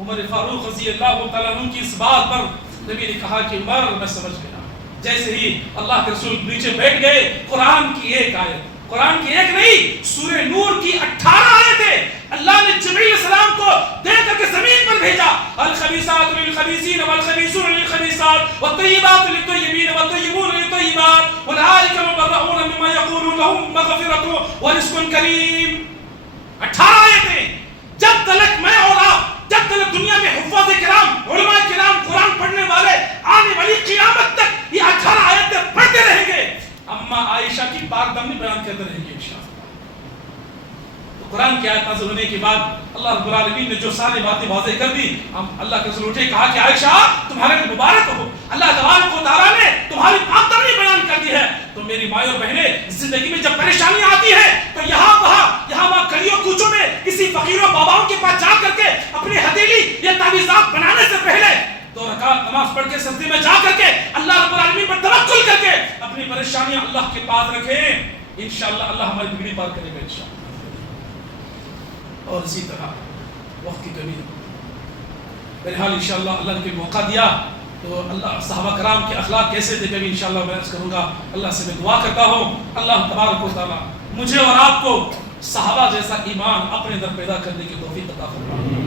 عمر فاروق رضی اللہ تعالیٰ عنہ کی اس بات پر نبی نے کہا کہ عمر میں سمجھ گیا. جیسے ہی اللہ کے رسول نیچے بیٹھ گئے، قرآن کی ایک آیت، قرآن کی ایک نہیں سورہ نور کی 18 آیتیں اللہ نے جبرائیل علیہ السلام کو دے کر کے زمین پر بھیجا. الخبیثات للخبیثین والخبیثون للخبیثات والطیبات للطیبین والطیبون للطیبات اولئک مبرؤون مما یقولون لهم مغفرۃ ورزق کریم. 18 آیتیں. جب تلک میں اور آپ، جب تلک دنیا میں حفاظ کرام، علماء کرام، قرآن پڑھنے والے آنے والی قیامت تک یہ 18 آیتیں پڑھتے رہیں گے. اما عائشہ کی پاک دامنی بیان کرتے رہیں گے انشاءاللہ. تو قرآن کی آیت نازل ہونے کے بعد اللہ رب العالمین نے جو ساری باتیں واضح کر دی، ہم اللہ کے رسول اٹھے کہا کہ عائشہ تمہارے لیے مبارک ہو، اللہ تبارک و تعالیٰ نے تمہاری پاک دامنی بیان کر دی ہے. تو میری ماں اور بہنیں زندگی میں جب پریشانی آتی ہے تو یہاں وہاں گلیوں کوچوں میں کسی فقیروں باباؤں کے پاس جا کر کے اپنی ہتھیلی یا تعویذات بنانے سے پہلے 2 رکعت نماز پڑھ کے سجدے میں جا کر کے اللہ رب العالمین پر توکل کر کے اپنی پریشانیاں اللہ کے پاس رکھیں. انشاءاللہ اللہ ہماری بگڑی پار کرے گا انشاءاللہ. اور اسی طرح وقت کی کمی بہرحال انشاءاللہ اللہ نے موقع دیا تو اللہ صحابہ کرام کے اخلاق کیسے تھے کبھی انشاءاللہ میں عرض کروں گا. اللہ سے میں دعا کرتا ہوں اللہ تبارک و تعالیٰ مجھے اور آپ کو صحابہ جیسا ایمان اپنے اندر پیدا کرنے کی توفیق عطا فرمائے.